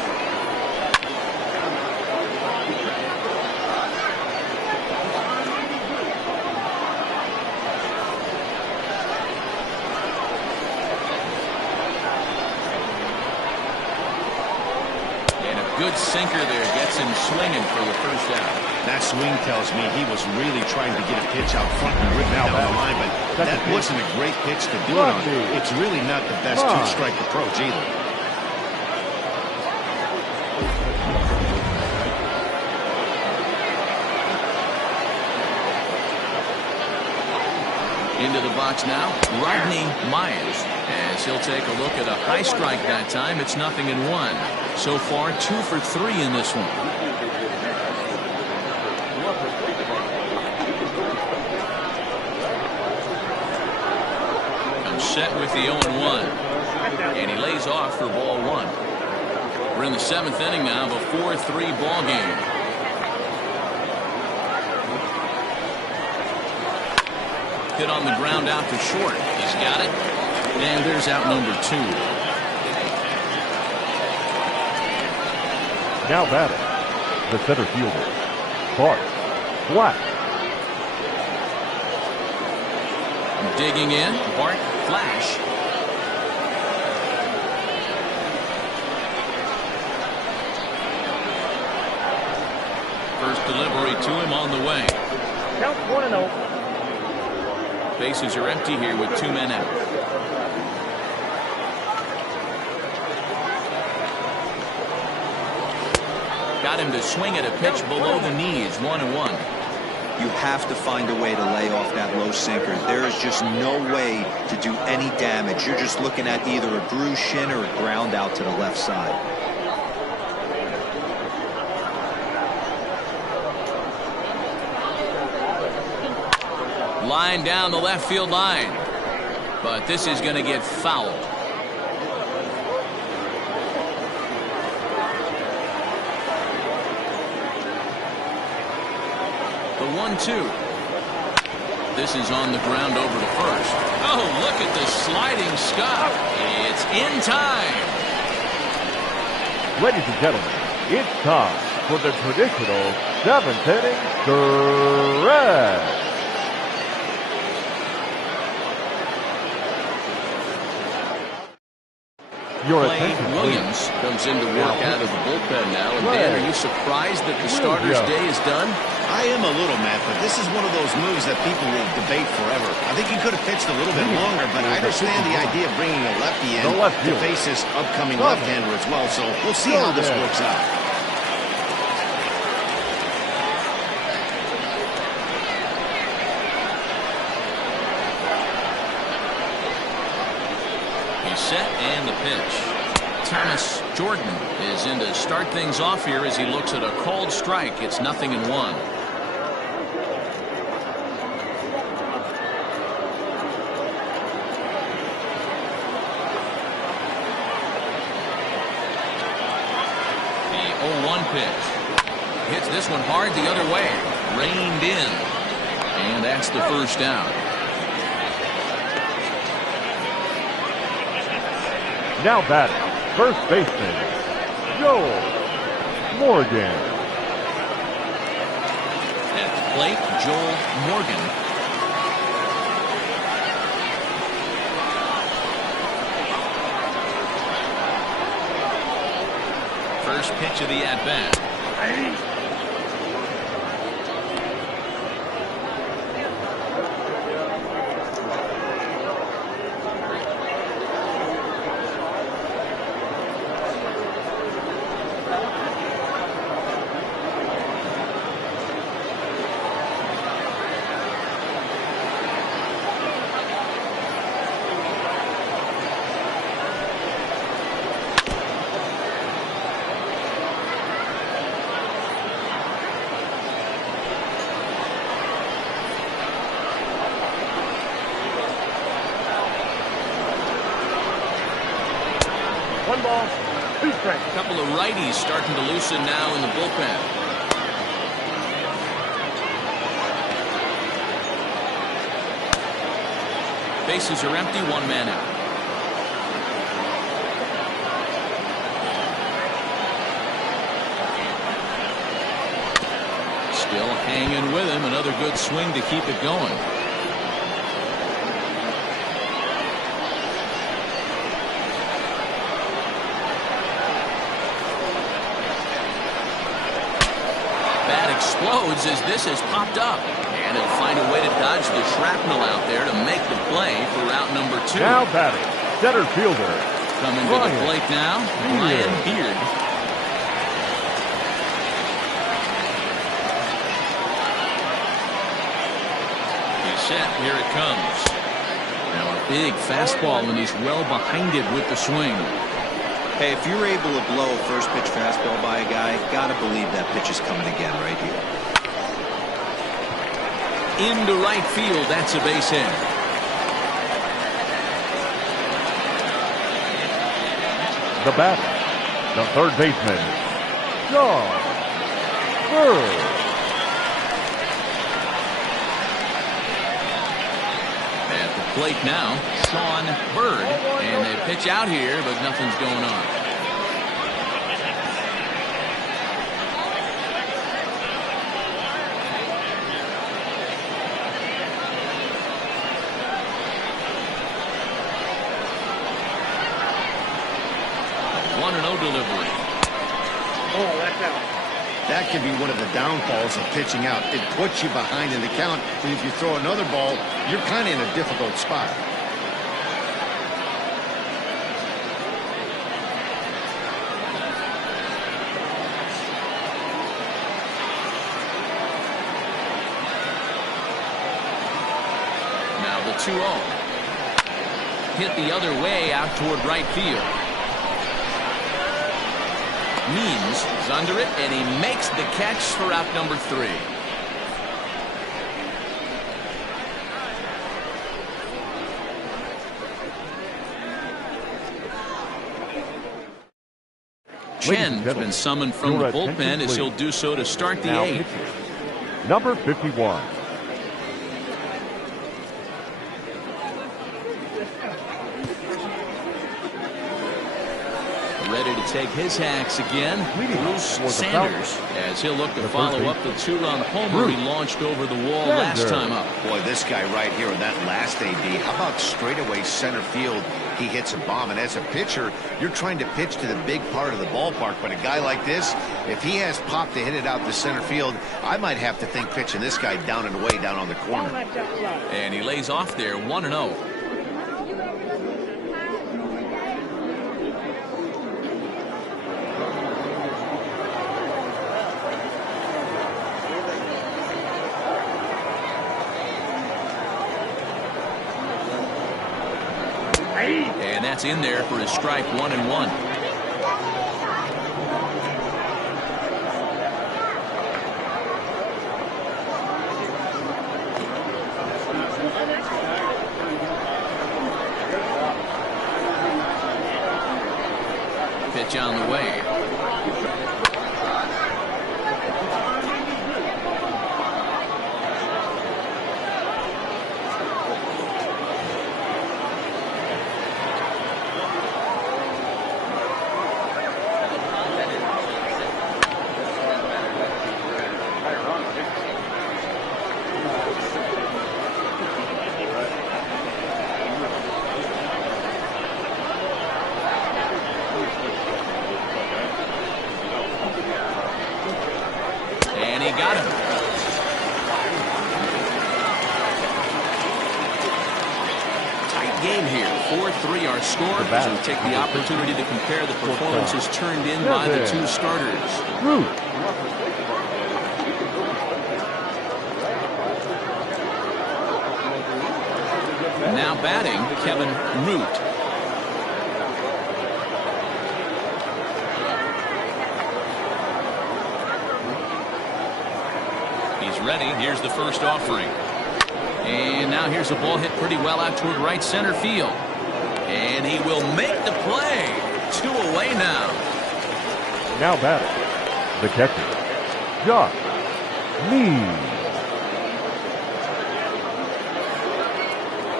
Good sinker there, gets him swinging for the first out. That swing tells me he was really trying to get a pitch out front and rip it down the line, but that wasn't a great pitch to do it on. It's really not the best two-strike approach either. Into the box now, Rodney Myers, as he'll take a look at a high strike that time. It's 0-1. So far, 2 for 3 in this one. Comes set with the 0-1. And he lays off for ball 1. We're in the 7th inning now of a 4-3 ball game. Hit on the ground out to short. He's got it. And there's out number 2. Now batting, the center fielder, Bart Flash. Digging in, Bart Flash. First delivery to him on the way. Count 1-0. Bases are empty here with 2 men out. Got him to swing at a pitch below the knees. 1-1. You have to find a way to lay off that low sinker. There is just no way to do any damage. You're just looking at either a bruised shin or a ground out to the left side. Line down the left field line. But this is going to get fouled. The 1-2. This is on the ground over to first. Oh, look at the sliding stop. It's in time. Ladies and gentlemen, it's time for the traditional 7th inning stretch. Clay Williams comes in to work out of the bullpen now. And Dan, are you surprised that the starter's day is done? I am a little, Matt, but this is one of those moves that people will debate forever. I think he could have pitched a little bit longer, but I understand the idea of bringing a lefty in to face this upcoming left-hander as well. So we'll see how this works out. He's set and the pitch. Thomas Jordan is in to start things off here as he looks at a cold strike. It's 0-1. The 0-1 pitch. Hits this one hard the other way. Reined in. And that's the first down. Now batting, first baseman, Joel Morgan. At the plate, Joel Morgan. First pitch of the at-bat. A couple of righties starting to loosen now in the bullpen. Bases are empty, one man out. Still hanging with him. Another good swing to keep it going. Explodes as this has popped up, and he'll find a way to dodge the shrapnel out there to make the play for route number 2. Now batting, center fielder coming to the plate now, Ryan Beard. He's set. Here it comes. Now a big fastball, and he's well behind it with the swing. Hey, if you're able to blow a first pitch fastball by a guy, gotta believe that pitch is coming again right here. Into right field, that's a base hit. The batter, the third baseman, John Bird. At the plate now, Sean Bird, and they pitch out here, but nothing's going on. A 1-0 delivery. Oh, that's out. That can be one of the downfalls of pitching out. It puts you behind in the count, and if you throw another ball, you're kind of in a difficult spot. Now the 2-0. Hit the other way out toward right field. Means is under it, and he makes the catch for out number 3. Chen's been summoned from the bullpen as he'll do so to start the 8th. Number 51. Ready to take his hacks again, Bruce Sanders, as he'll look to follow up the 2-run homer he launched over the wall last time up. Boy, this guy right here in that last AB, how about straightaway center field? He hits a bomb, and as a pitcher, you're trying to pitch to the big part of the ballpark, but a guy like this, if he has pop to hit it out to center field, I might have to think pitching this guy down and away down on the corner. And he lays off there, 1-0. And that's in there for his strike 1-1. Pitch on the way. Got him. Tight game here. 4-3 our score as we take the opportunity to compare the performances turned in by the two starters. Now batting, Kevin Root. Ready. Here's the first offering. And now here's a ball hit pretty well out toward right center field. And he will make the play. 2 away now. Now batting, the catcher, Josh Means.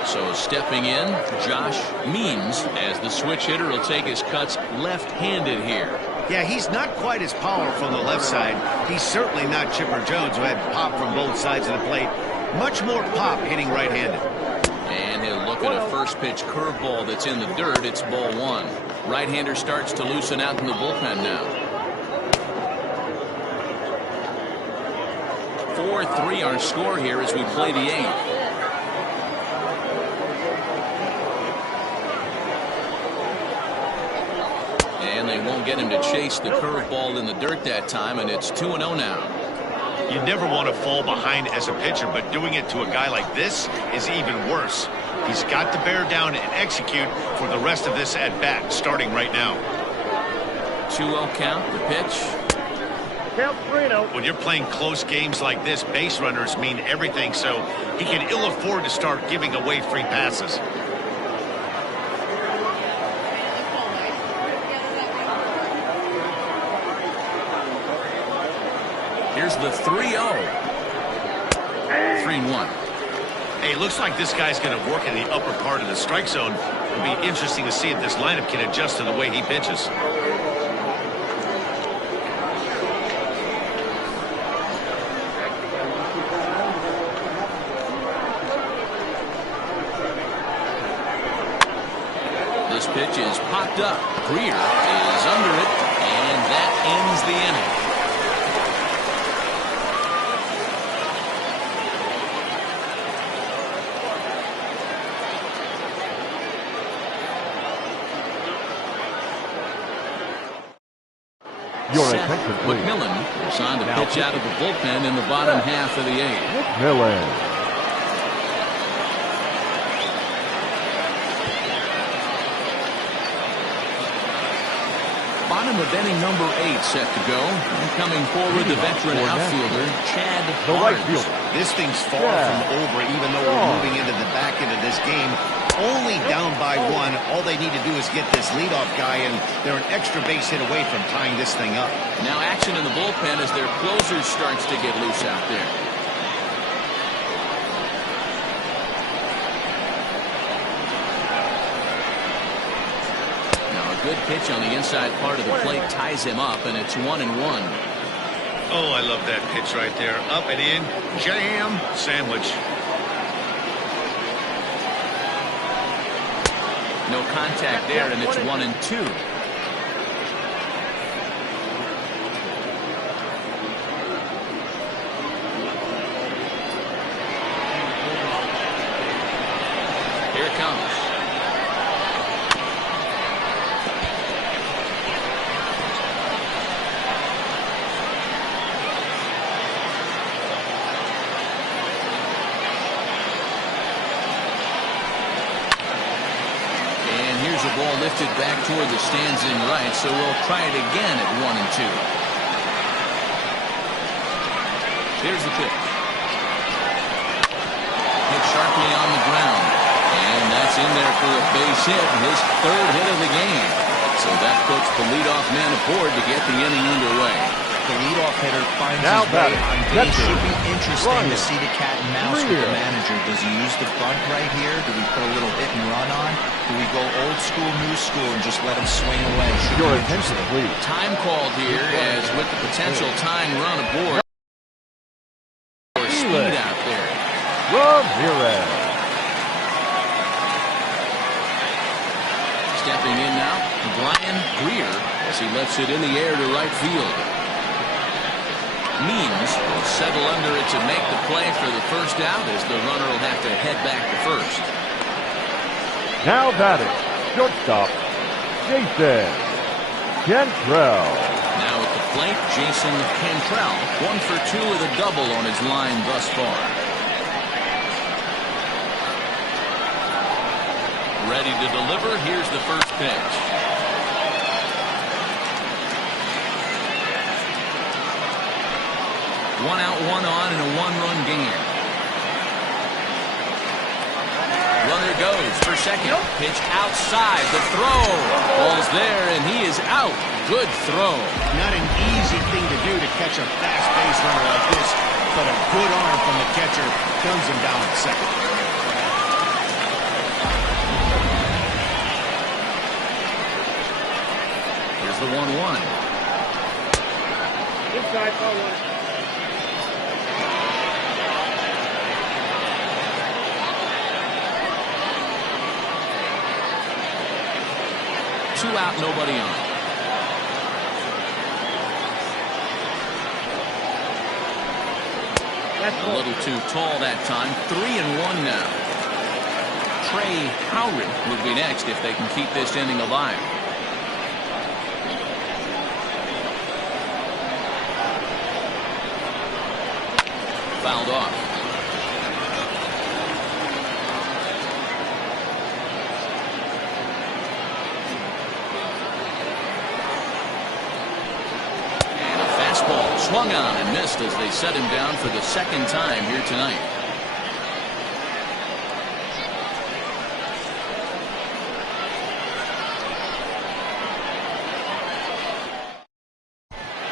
So stepping in, Josh Means, as the switch hitter will take his cuts left-handed here. Yeah, he's not quite as powerful on the left side. He's certainly not Chipper Jones, who had pop from both sides of the plate. Much more pop hitting right-handed. And he'll look at a first pitch curveball that's in the dirt. It's ball 1. Right-hander starts to loosen out in the bullpen now. 4-3 our score here as we play the 8th. And they won't get him to chase the curveball in the dirt that time, and it's 2-0 now. You never want to fall behind as a pitcher, but doing it to a guy like this is even worse. He's got to bear down and execute for the rest of this at-bat, starting right now. 2-0 count, the pitch. Count 3-0. When you're playing close games like this, base runners mean everything, so he can ill afford to start giving away free passes. Here's the 3-0. 3-1. Hey, looks like this guy's going to work in the upper part of the strike zone. It'll be interesting to see if this lineup can adjust to the way he pitches. This pitch is popped up. Greer is under it, and that ends the inning. Your attention, please. McMillan is on to pitch out of the bullpen in the bottom half of the 8th. McMillan. Bottom of inning number 8 set to go. And coming forward, the veteran outfielder, Chad The right Barnes. fielder. This thing's far from over, even though we're moving into the back end of this game. Only down by 1. All they need to do is get this leadoff guy, and they're an extra base hit away from tying this thing up. Now action in the bullpen as their closer starts to get loose out there. Now a good pitch on the inside part of the plate ties him up, and it's 1-1. Oh, I love that pitch right there. Up and in, jam, sandwich. No contact there, and it's 1-2. Here it comes. here's a ball lifted back toward the stands in right, so we'll try it again at 1-2. Here's the pitch. Hit sharply on the ground. And that's in there for a base hit, his third hit of the game. So that puts the leadoff man aboard to get the inning underway. The leadoff hitter finds his way on base. Should be interesting to see the cat and mouse with the manager. Does he use the bunt right here? Do we put a little hit and run on? Do we go old school, new school, and just let him swing away? Should Your attention, please. Time called here as with the potential tying run aboard. Or speed out there. Ramirez. Stepping in now, Brian Greer as he lets it in the air to right field. Means will settle under it to make the play for the first out as the runner will have to head back to first. Now batting, shortstop, Jason Cantrell. Now at the plate, Jason Cantrell, 1 for 2 with a double on his line thus far. Ready to deliver. Here's the first pitch. One out, one on, and a one-run game. Runner goes for second. Pitch outside. The throw. Ball's there, and he is out. Good throw. Not an easy thing to do to catch a fast base runner like this, but a good arm from the catcher guns him down at second. Here's the 1-1. Inside, ball one. Two out, nobody on. A little too tall that time. 3-1 now. Trey Howard would be next if they can keep this inning alive. Fouled off. Swung on and missed as they set him down for the second time here tonight.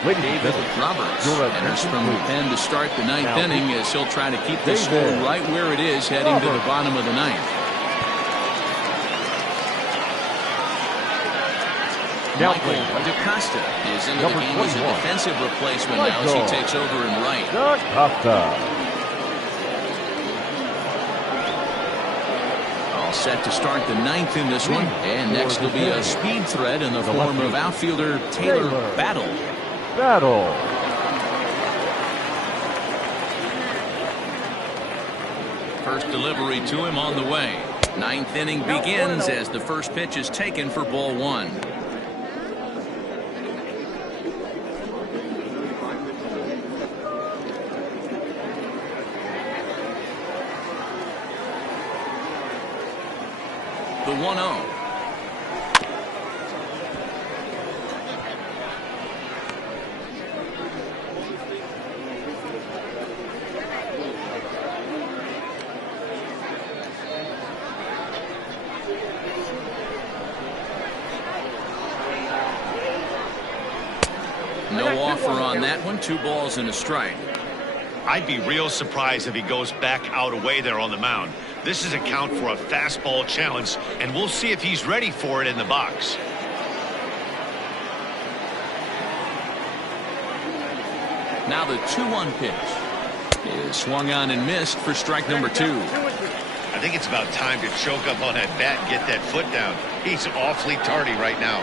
David Roberts enters from the pen to start the ninth inning as he'll try to keep the score right where it is heading to the bottom of the ninth. Michael DaCosta is into the game as a defensive replacement now as he takes over in right. All set to start the ninth in this one. And next will be a speed threat in the form of outfielder Taylor Battle. First delivery to him on the way. Ninth inning begins as the first pitch is taken for ball one. The 1-0. No offer on that one. 2 balls and a strike. I'd be real surprised if he goes back out away there on the mound. This is a count for a fastball challenge, and we'll see if he's ready for it in the box. Now the 2-1 pitch is swung on and missed for strike number 2. I think it's about time to choke up on that bat and get that foot down. He's awfully tardy right now.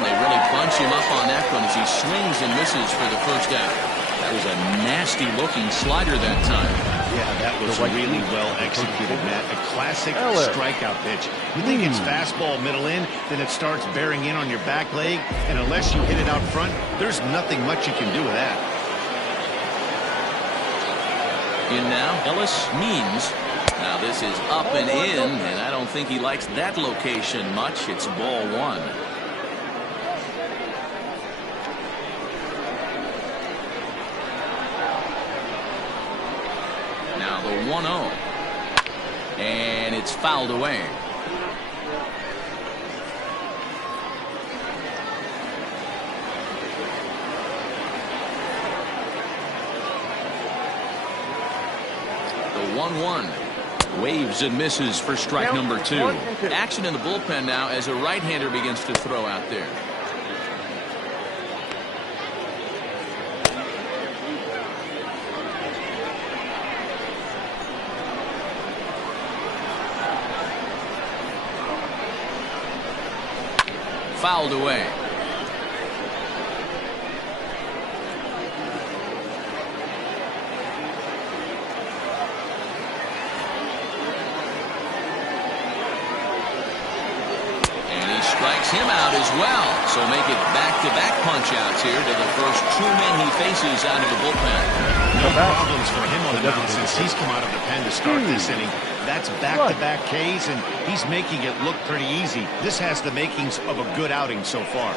They really bunch him up on that one as he swings and misses for the first out. That was a nasty looking slider that time. Yeah, that was really well executed, Matt. A classic strikeout pitch. You think it's fastball middle in, then it starts bearing in on your back leg, and unless you hit it out front, there's nothing much you can do with that. In now, Ellis Means. Now this is up and in, and I don't think he likes that location much. It's ball one. Now the 1-0. And it's fouled away. The 1-1. Waves and misses for strike number 2. Action in the bullpen now as a right-hander begins to throw out there. Fouled away. Strikes him out as well. So make it back-to-back punch-outs here to the first 2 men he faces out of the bullpen. No problems for him on the mound since he's come out of the pen to start this inning. That's back-to-back Ks, and he's making it look pretty easy. This has the makings of a good outing so far.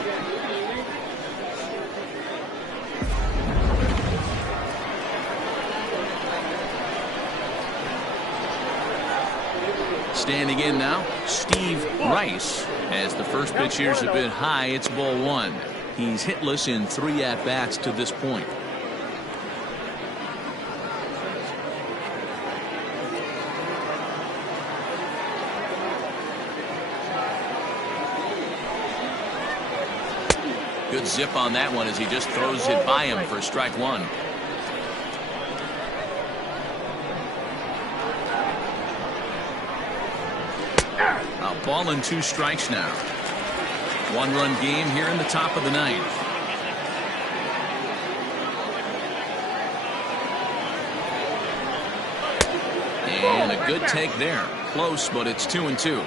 Standing in now, Steve Rice. As the first pitch here's a bit high, it's ball 1. He's hitless in 3 at-bats to this point. Good zip on that one as he just throws it by him for strike 1. A ball and 2 strikes now. 1-run game here in the top of the 9th. And a good take there. Close, but it's 2-2.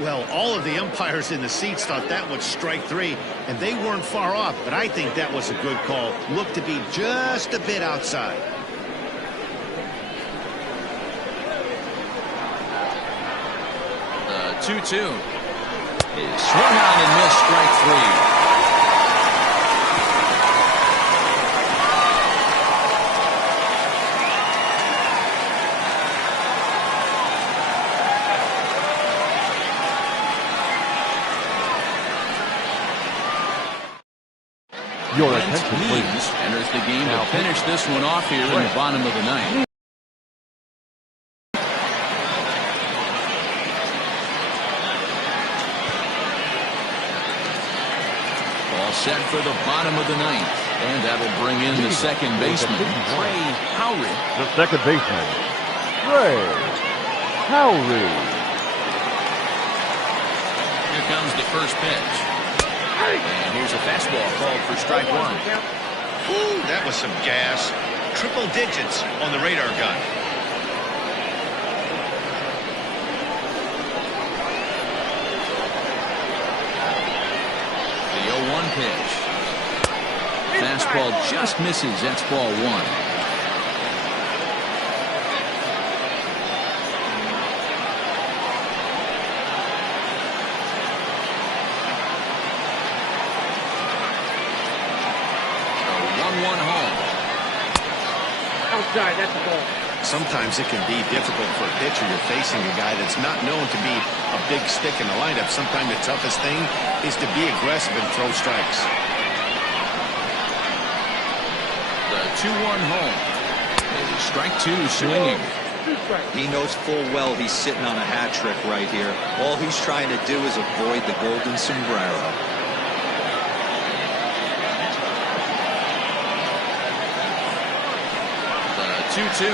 Well, all of the umpires in the seats thought that was strike 3, and they weren't far off, but I think that was a good call. Looked to be just a bit outside. The 2-2 is swung on and missed, strike 3. Your attention, please. Enters the game to finish this one off here in the bottom of the 9th. All set for the bottom of the 9th. And that'll bring in the second baseman, Ray Howry. The second baseman, Ray Howry. Here comes the first pitch. And here's a fastball called for strike 1. Ooh, that was some gas. Triple digits on the radar gun. The 0-1 pitch. Fastball just misses. That's ball 1. That's a ball. Sometimes it can be difficult for a pitcher. You're facing a guy that's not known to be a big stick in the lineup. Sometimes the toughest thing is to be aggressive and throw strikes. The 2-1 home. Strike 2 swinging. He knows full well he's sitting on a hat trick right here. All he's trying to do is avoid the golden sombrero. 2-2.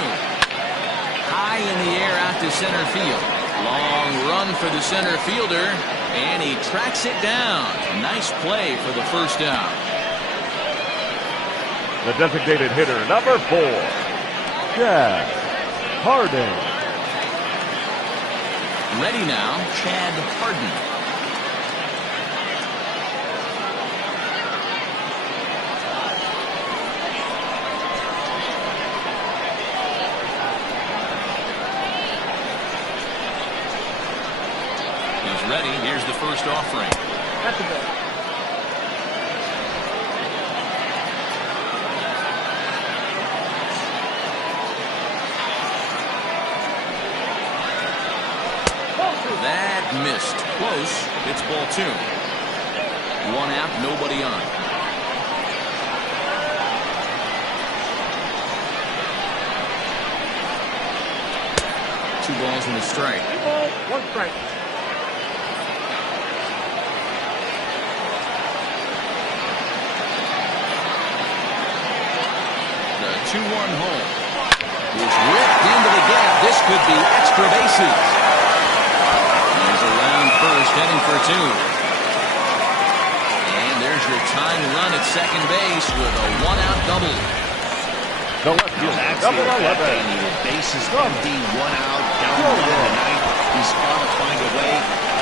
High in the air out to center field. Long run for the center fielder, and he tracks it down. Nice play for the first down. The designated hitter, number 4, Chad Hardin. Ready now, Chad Hardin. Ready, here's the first offering. That's a ball. That missed. Close. It's ball 2. 1 out, nobody on. Two balls and a strike. 2 balls, 1 strike. The 2-1 home is ripped into the gap. This could be extra bases. He's around first, heading for 2. And there's your tying run at second base with a 1-out double. The left field, Double number 11. they needed. Bases empty, 1 out, down 1 in the ninth. He's got to find a way,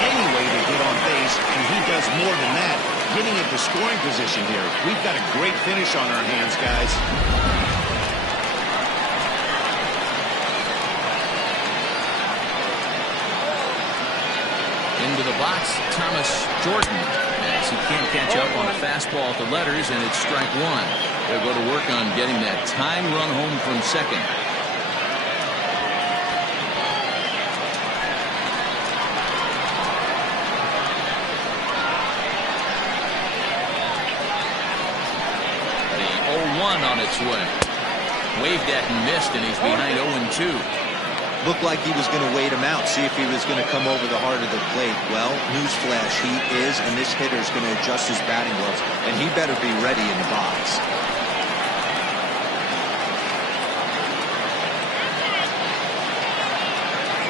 any way to get on base, and he does more than that, getting into scoring position here. We've got a great finish on our hands, guys. Into the box, Thomas Jordan, as he can't catch up on a fastball at the letters, and it's strike 1. They'll go to work on getting that tying run home from second. The 0-1 on its way. Waved at and missed, and he's behind 0-2. Looked like he was going to wait him out, see if he was going to come over the heart of the plate. Well, newsflash, he is, and this hitter's going to adjust his batting gloves, and he better be ready in the box.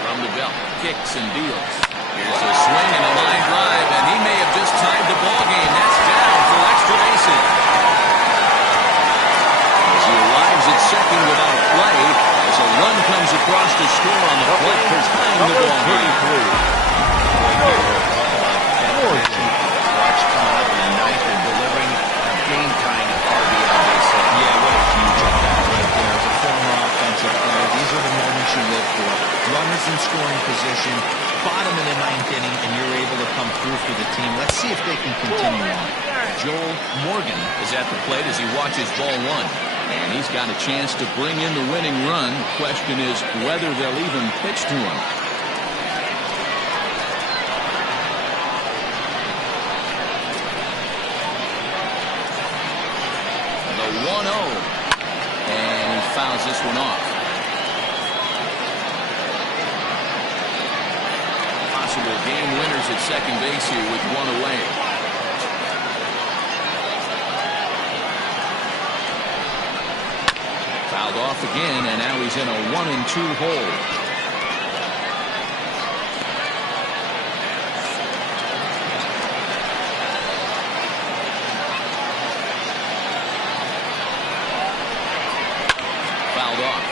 From the belt, kicks and deals. Here's a swing and a line drive, and he may have just tied the ball game. That's down for extra bases. As he arrives at second without a play, as a run comes across to score on the play, tying the ball game. Watch coming up in the ninth and delivering a game-tying RBI. Yeah, what a huge at-bat right there. As a former offensive player, these are the moments you live for. Runners in scoring position, bottom of the ninth inning, and you're able to come through for the team. Let's see if they can continue on. Joel Morgan is at the plate as he watches ball 1. And he's got a chance to bring in the winning run. Question is whether they'll even pitch to him. The 1-0. And he fouls this one off. Possible game winners at second base here with 1 away. Fouled off again, and now he's in a 1-2 hole. Fouled off.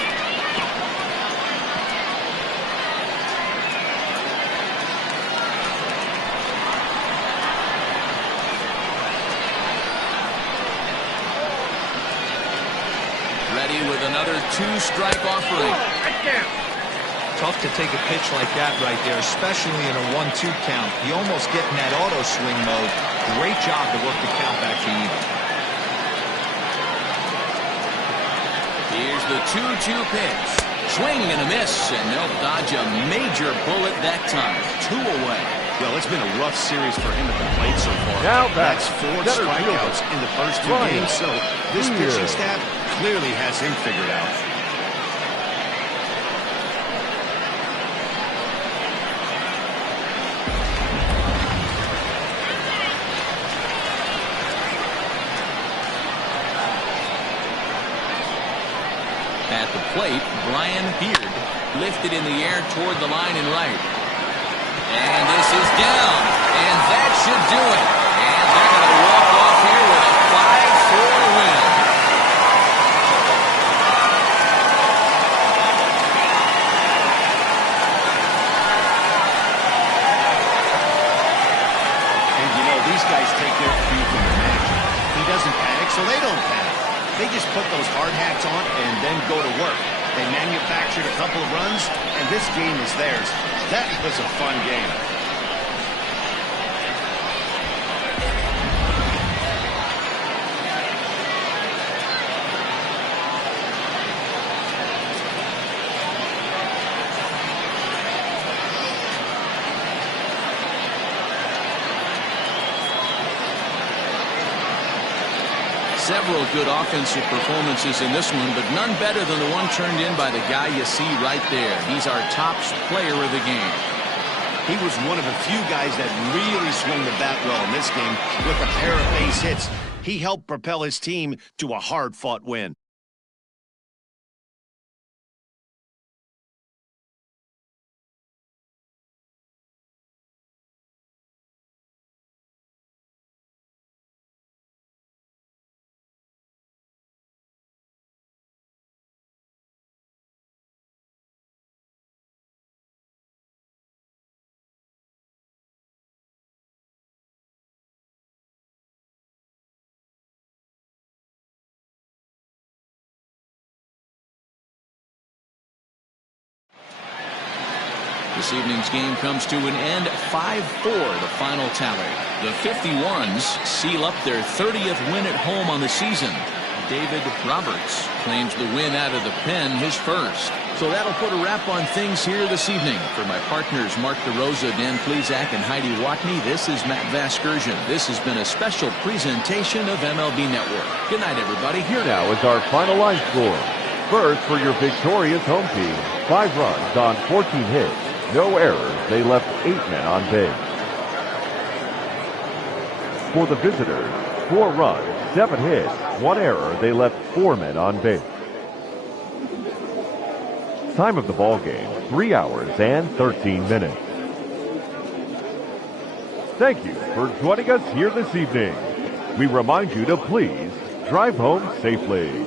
Ready with another 2-strike offering. Tough to take a pitch like that right there, especially in a 1-2 count. You almost get in that auto swing mode. Great job to work the count back to even. Here's the 2-2 pitch. Swing and a miss, and they'll dodge a major bullet that time. 2 away. Well, it's been a rough series for him at the plate so far. Now back. That's 4 strikeouts in the first 2 games, so this pitching staff clearly has him figured out. At the plate, Brian Beard lifted in the air toward the line and right. And this is down, and that should do it. And they're going to walk off here with a 5-4 win. And you know, these guys take their cue from the manager. He doesn't panic, so they don't panic. They just put those hard hats on and then go to work. They manufactured a couple of runs, and this game is theirs. That was a fun game. Several good offensive performances in this one, but none better than the one turned in by the guy you see right there. He's our top player of the game. He was one of the few guys that really swung the bat well in this game with a pair of base hits. He helped propel his team to a hard-fought win. This evening's game comes to an end 5-4, the final tally. The 51s seal up their 30th win at home on the season. David Roberts claims the win out of the pen, his first. So that'll put a wrap on things here this evening. For my partners Mark DeRosa, Dan Plesac, and Heidi Watney, this is Matt Vasgersian. This has been a special presentation of MLB Network. Good night, everybody. Here now is our final line score. First, for your victorious home team, 5 runs on 14 hits. No errors. They left 8 men on base. For the visitors, 4 runs, 7 hits, 1 error. They left 4 men on base. Time of the ball game, 3 hours and 13 minutes. Thank you for joining us here this evening. We remind you to please drive home safely.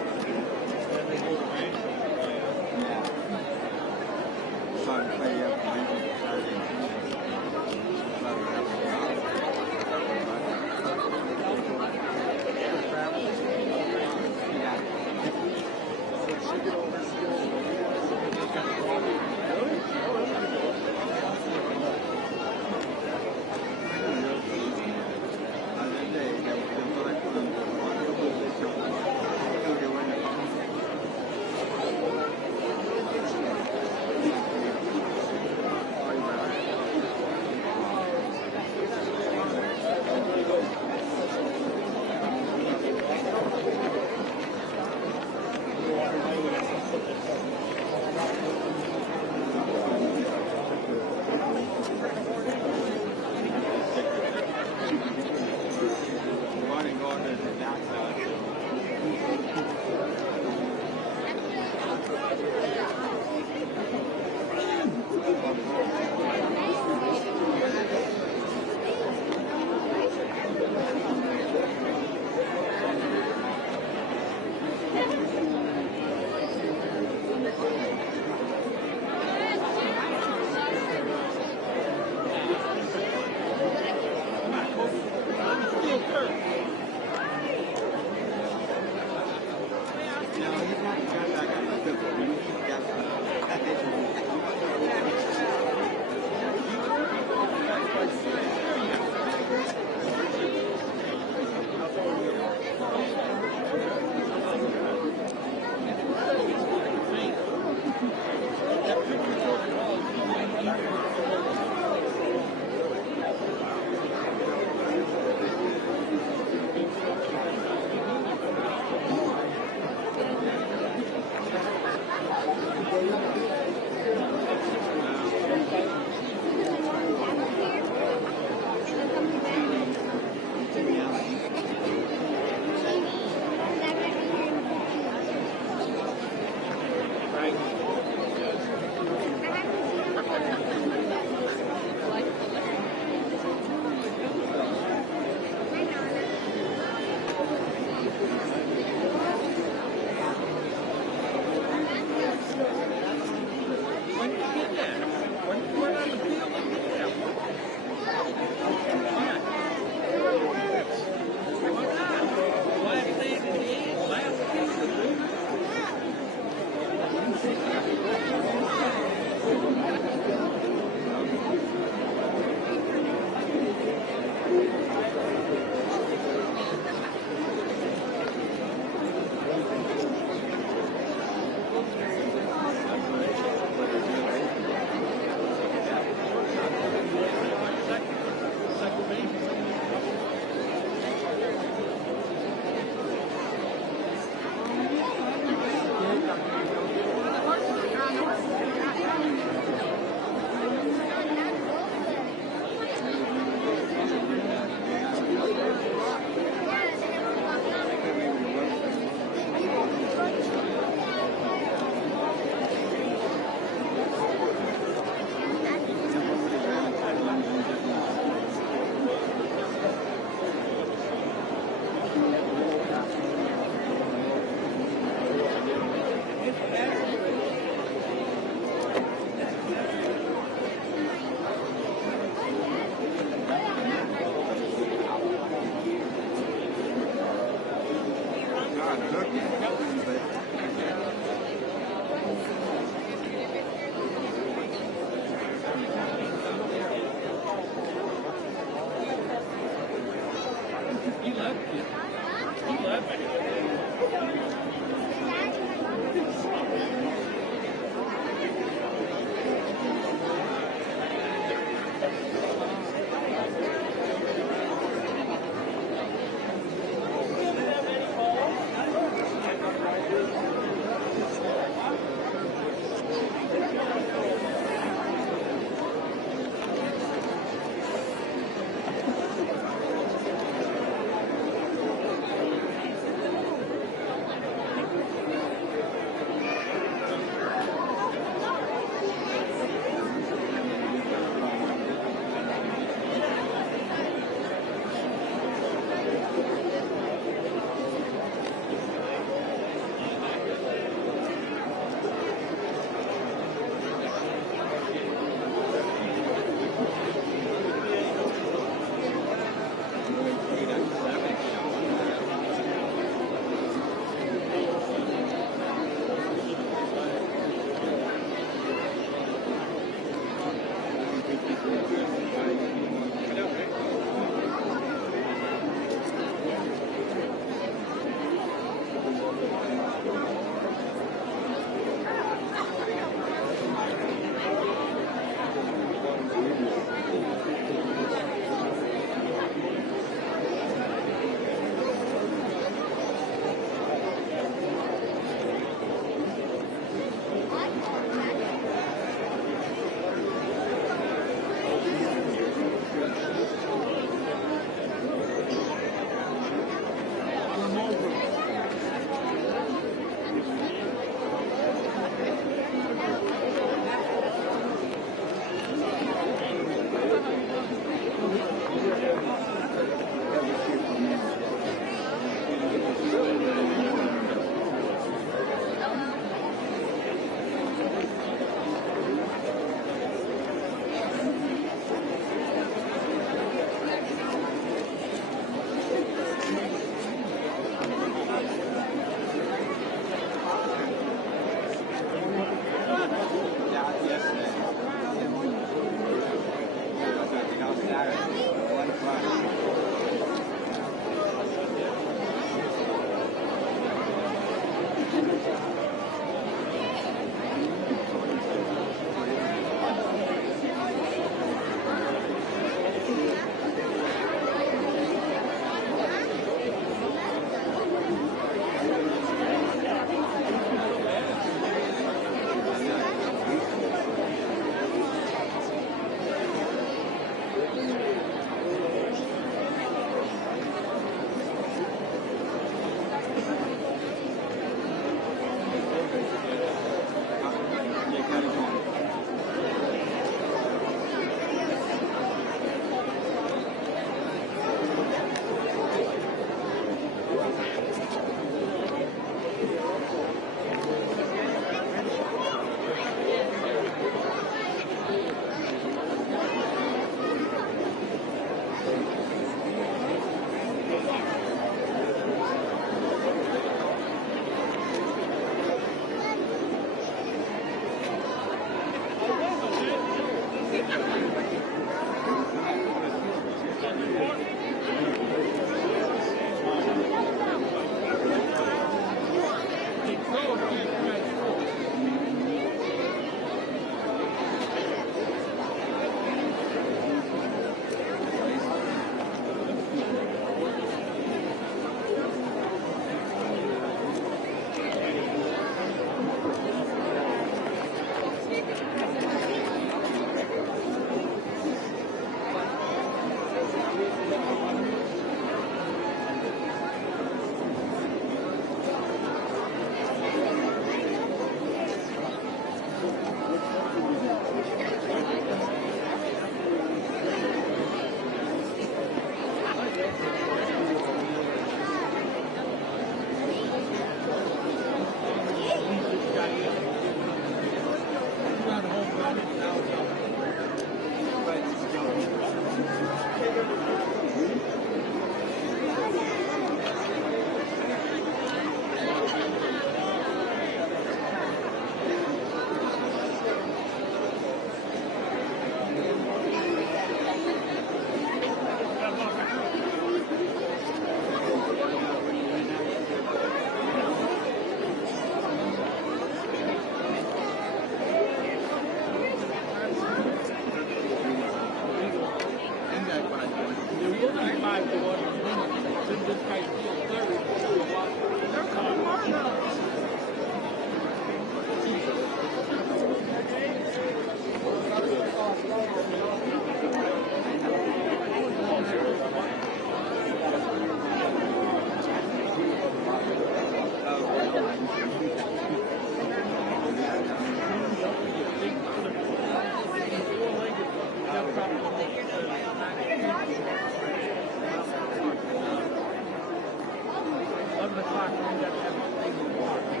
11 o'clock. We got to have a thing before.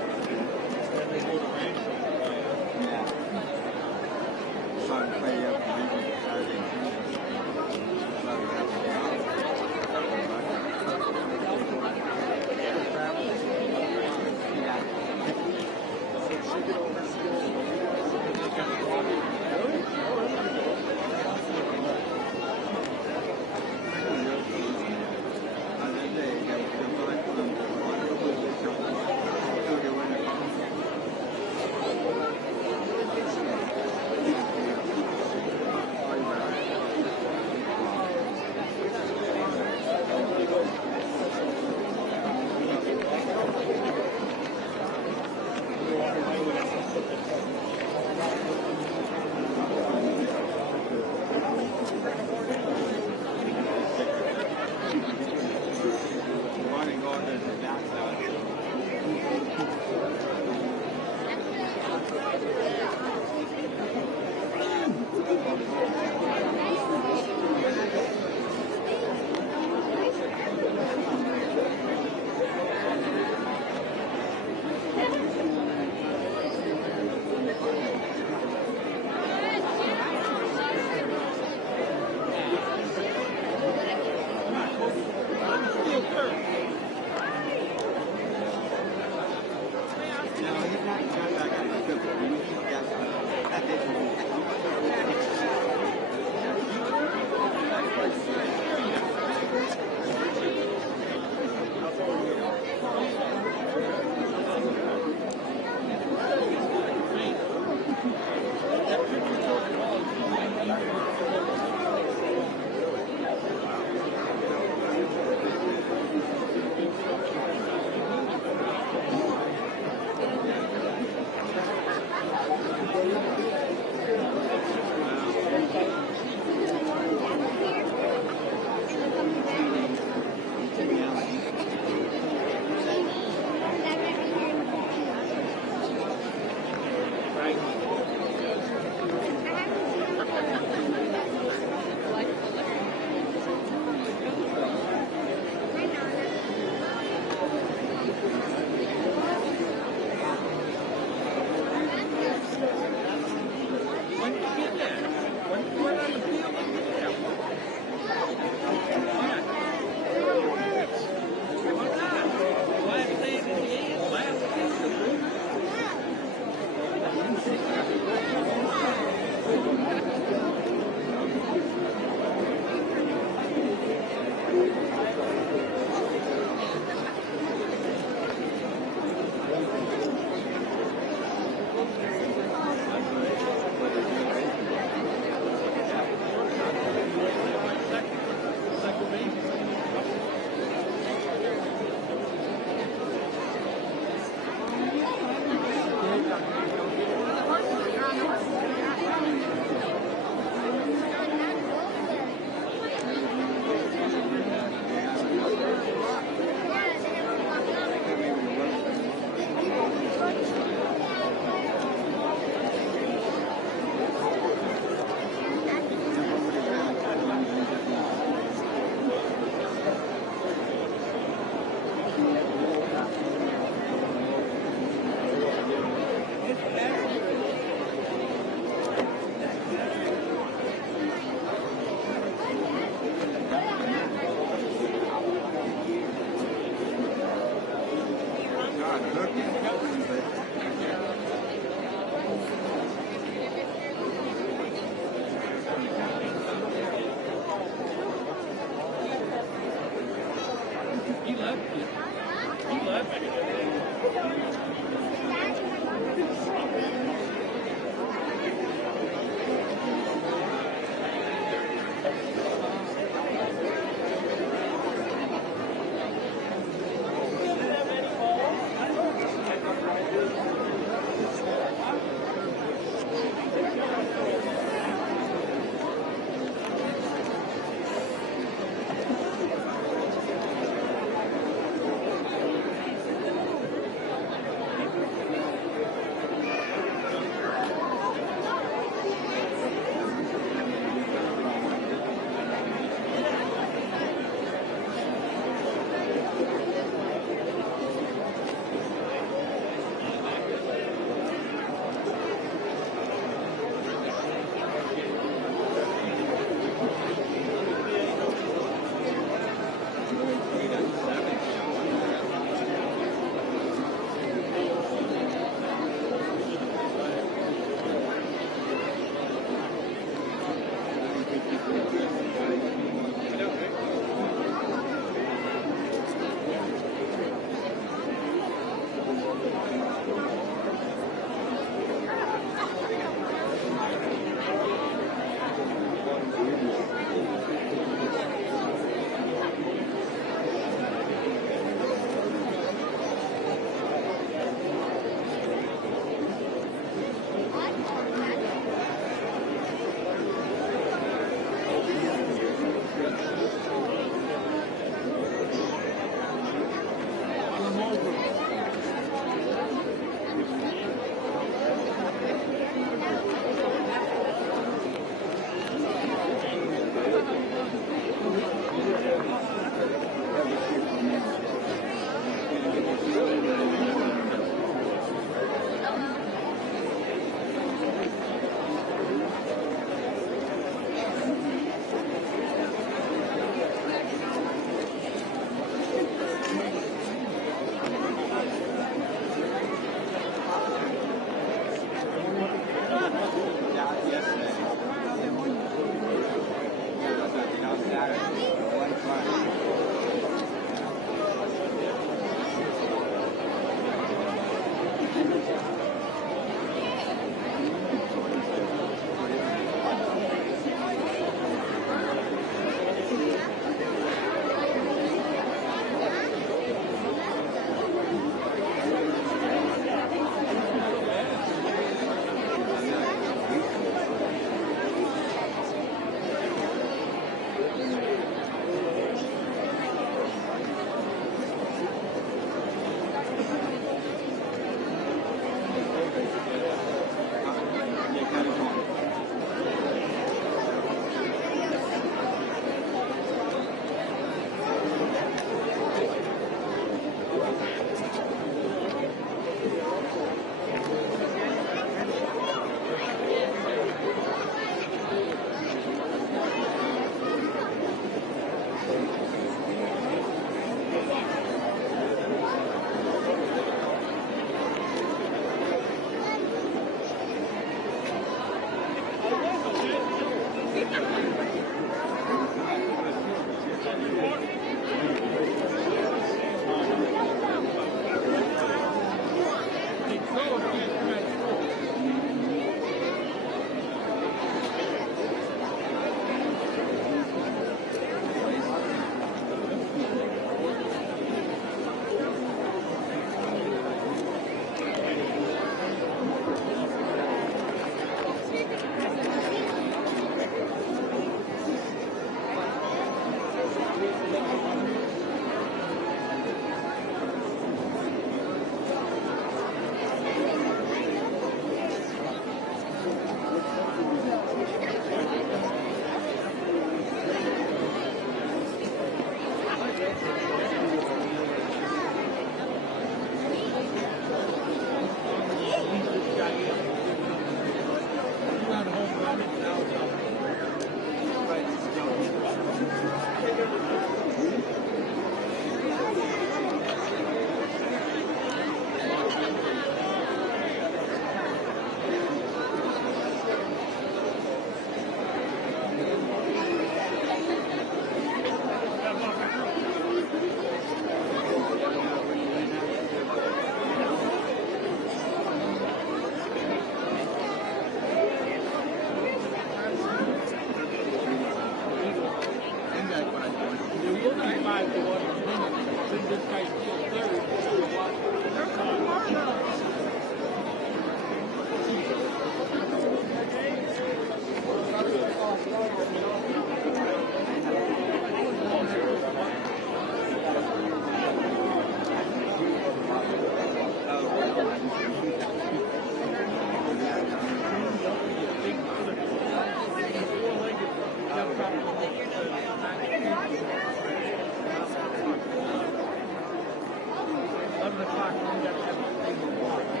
o'clock, we got to have a thing of water.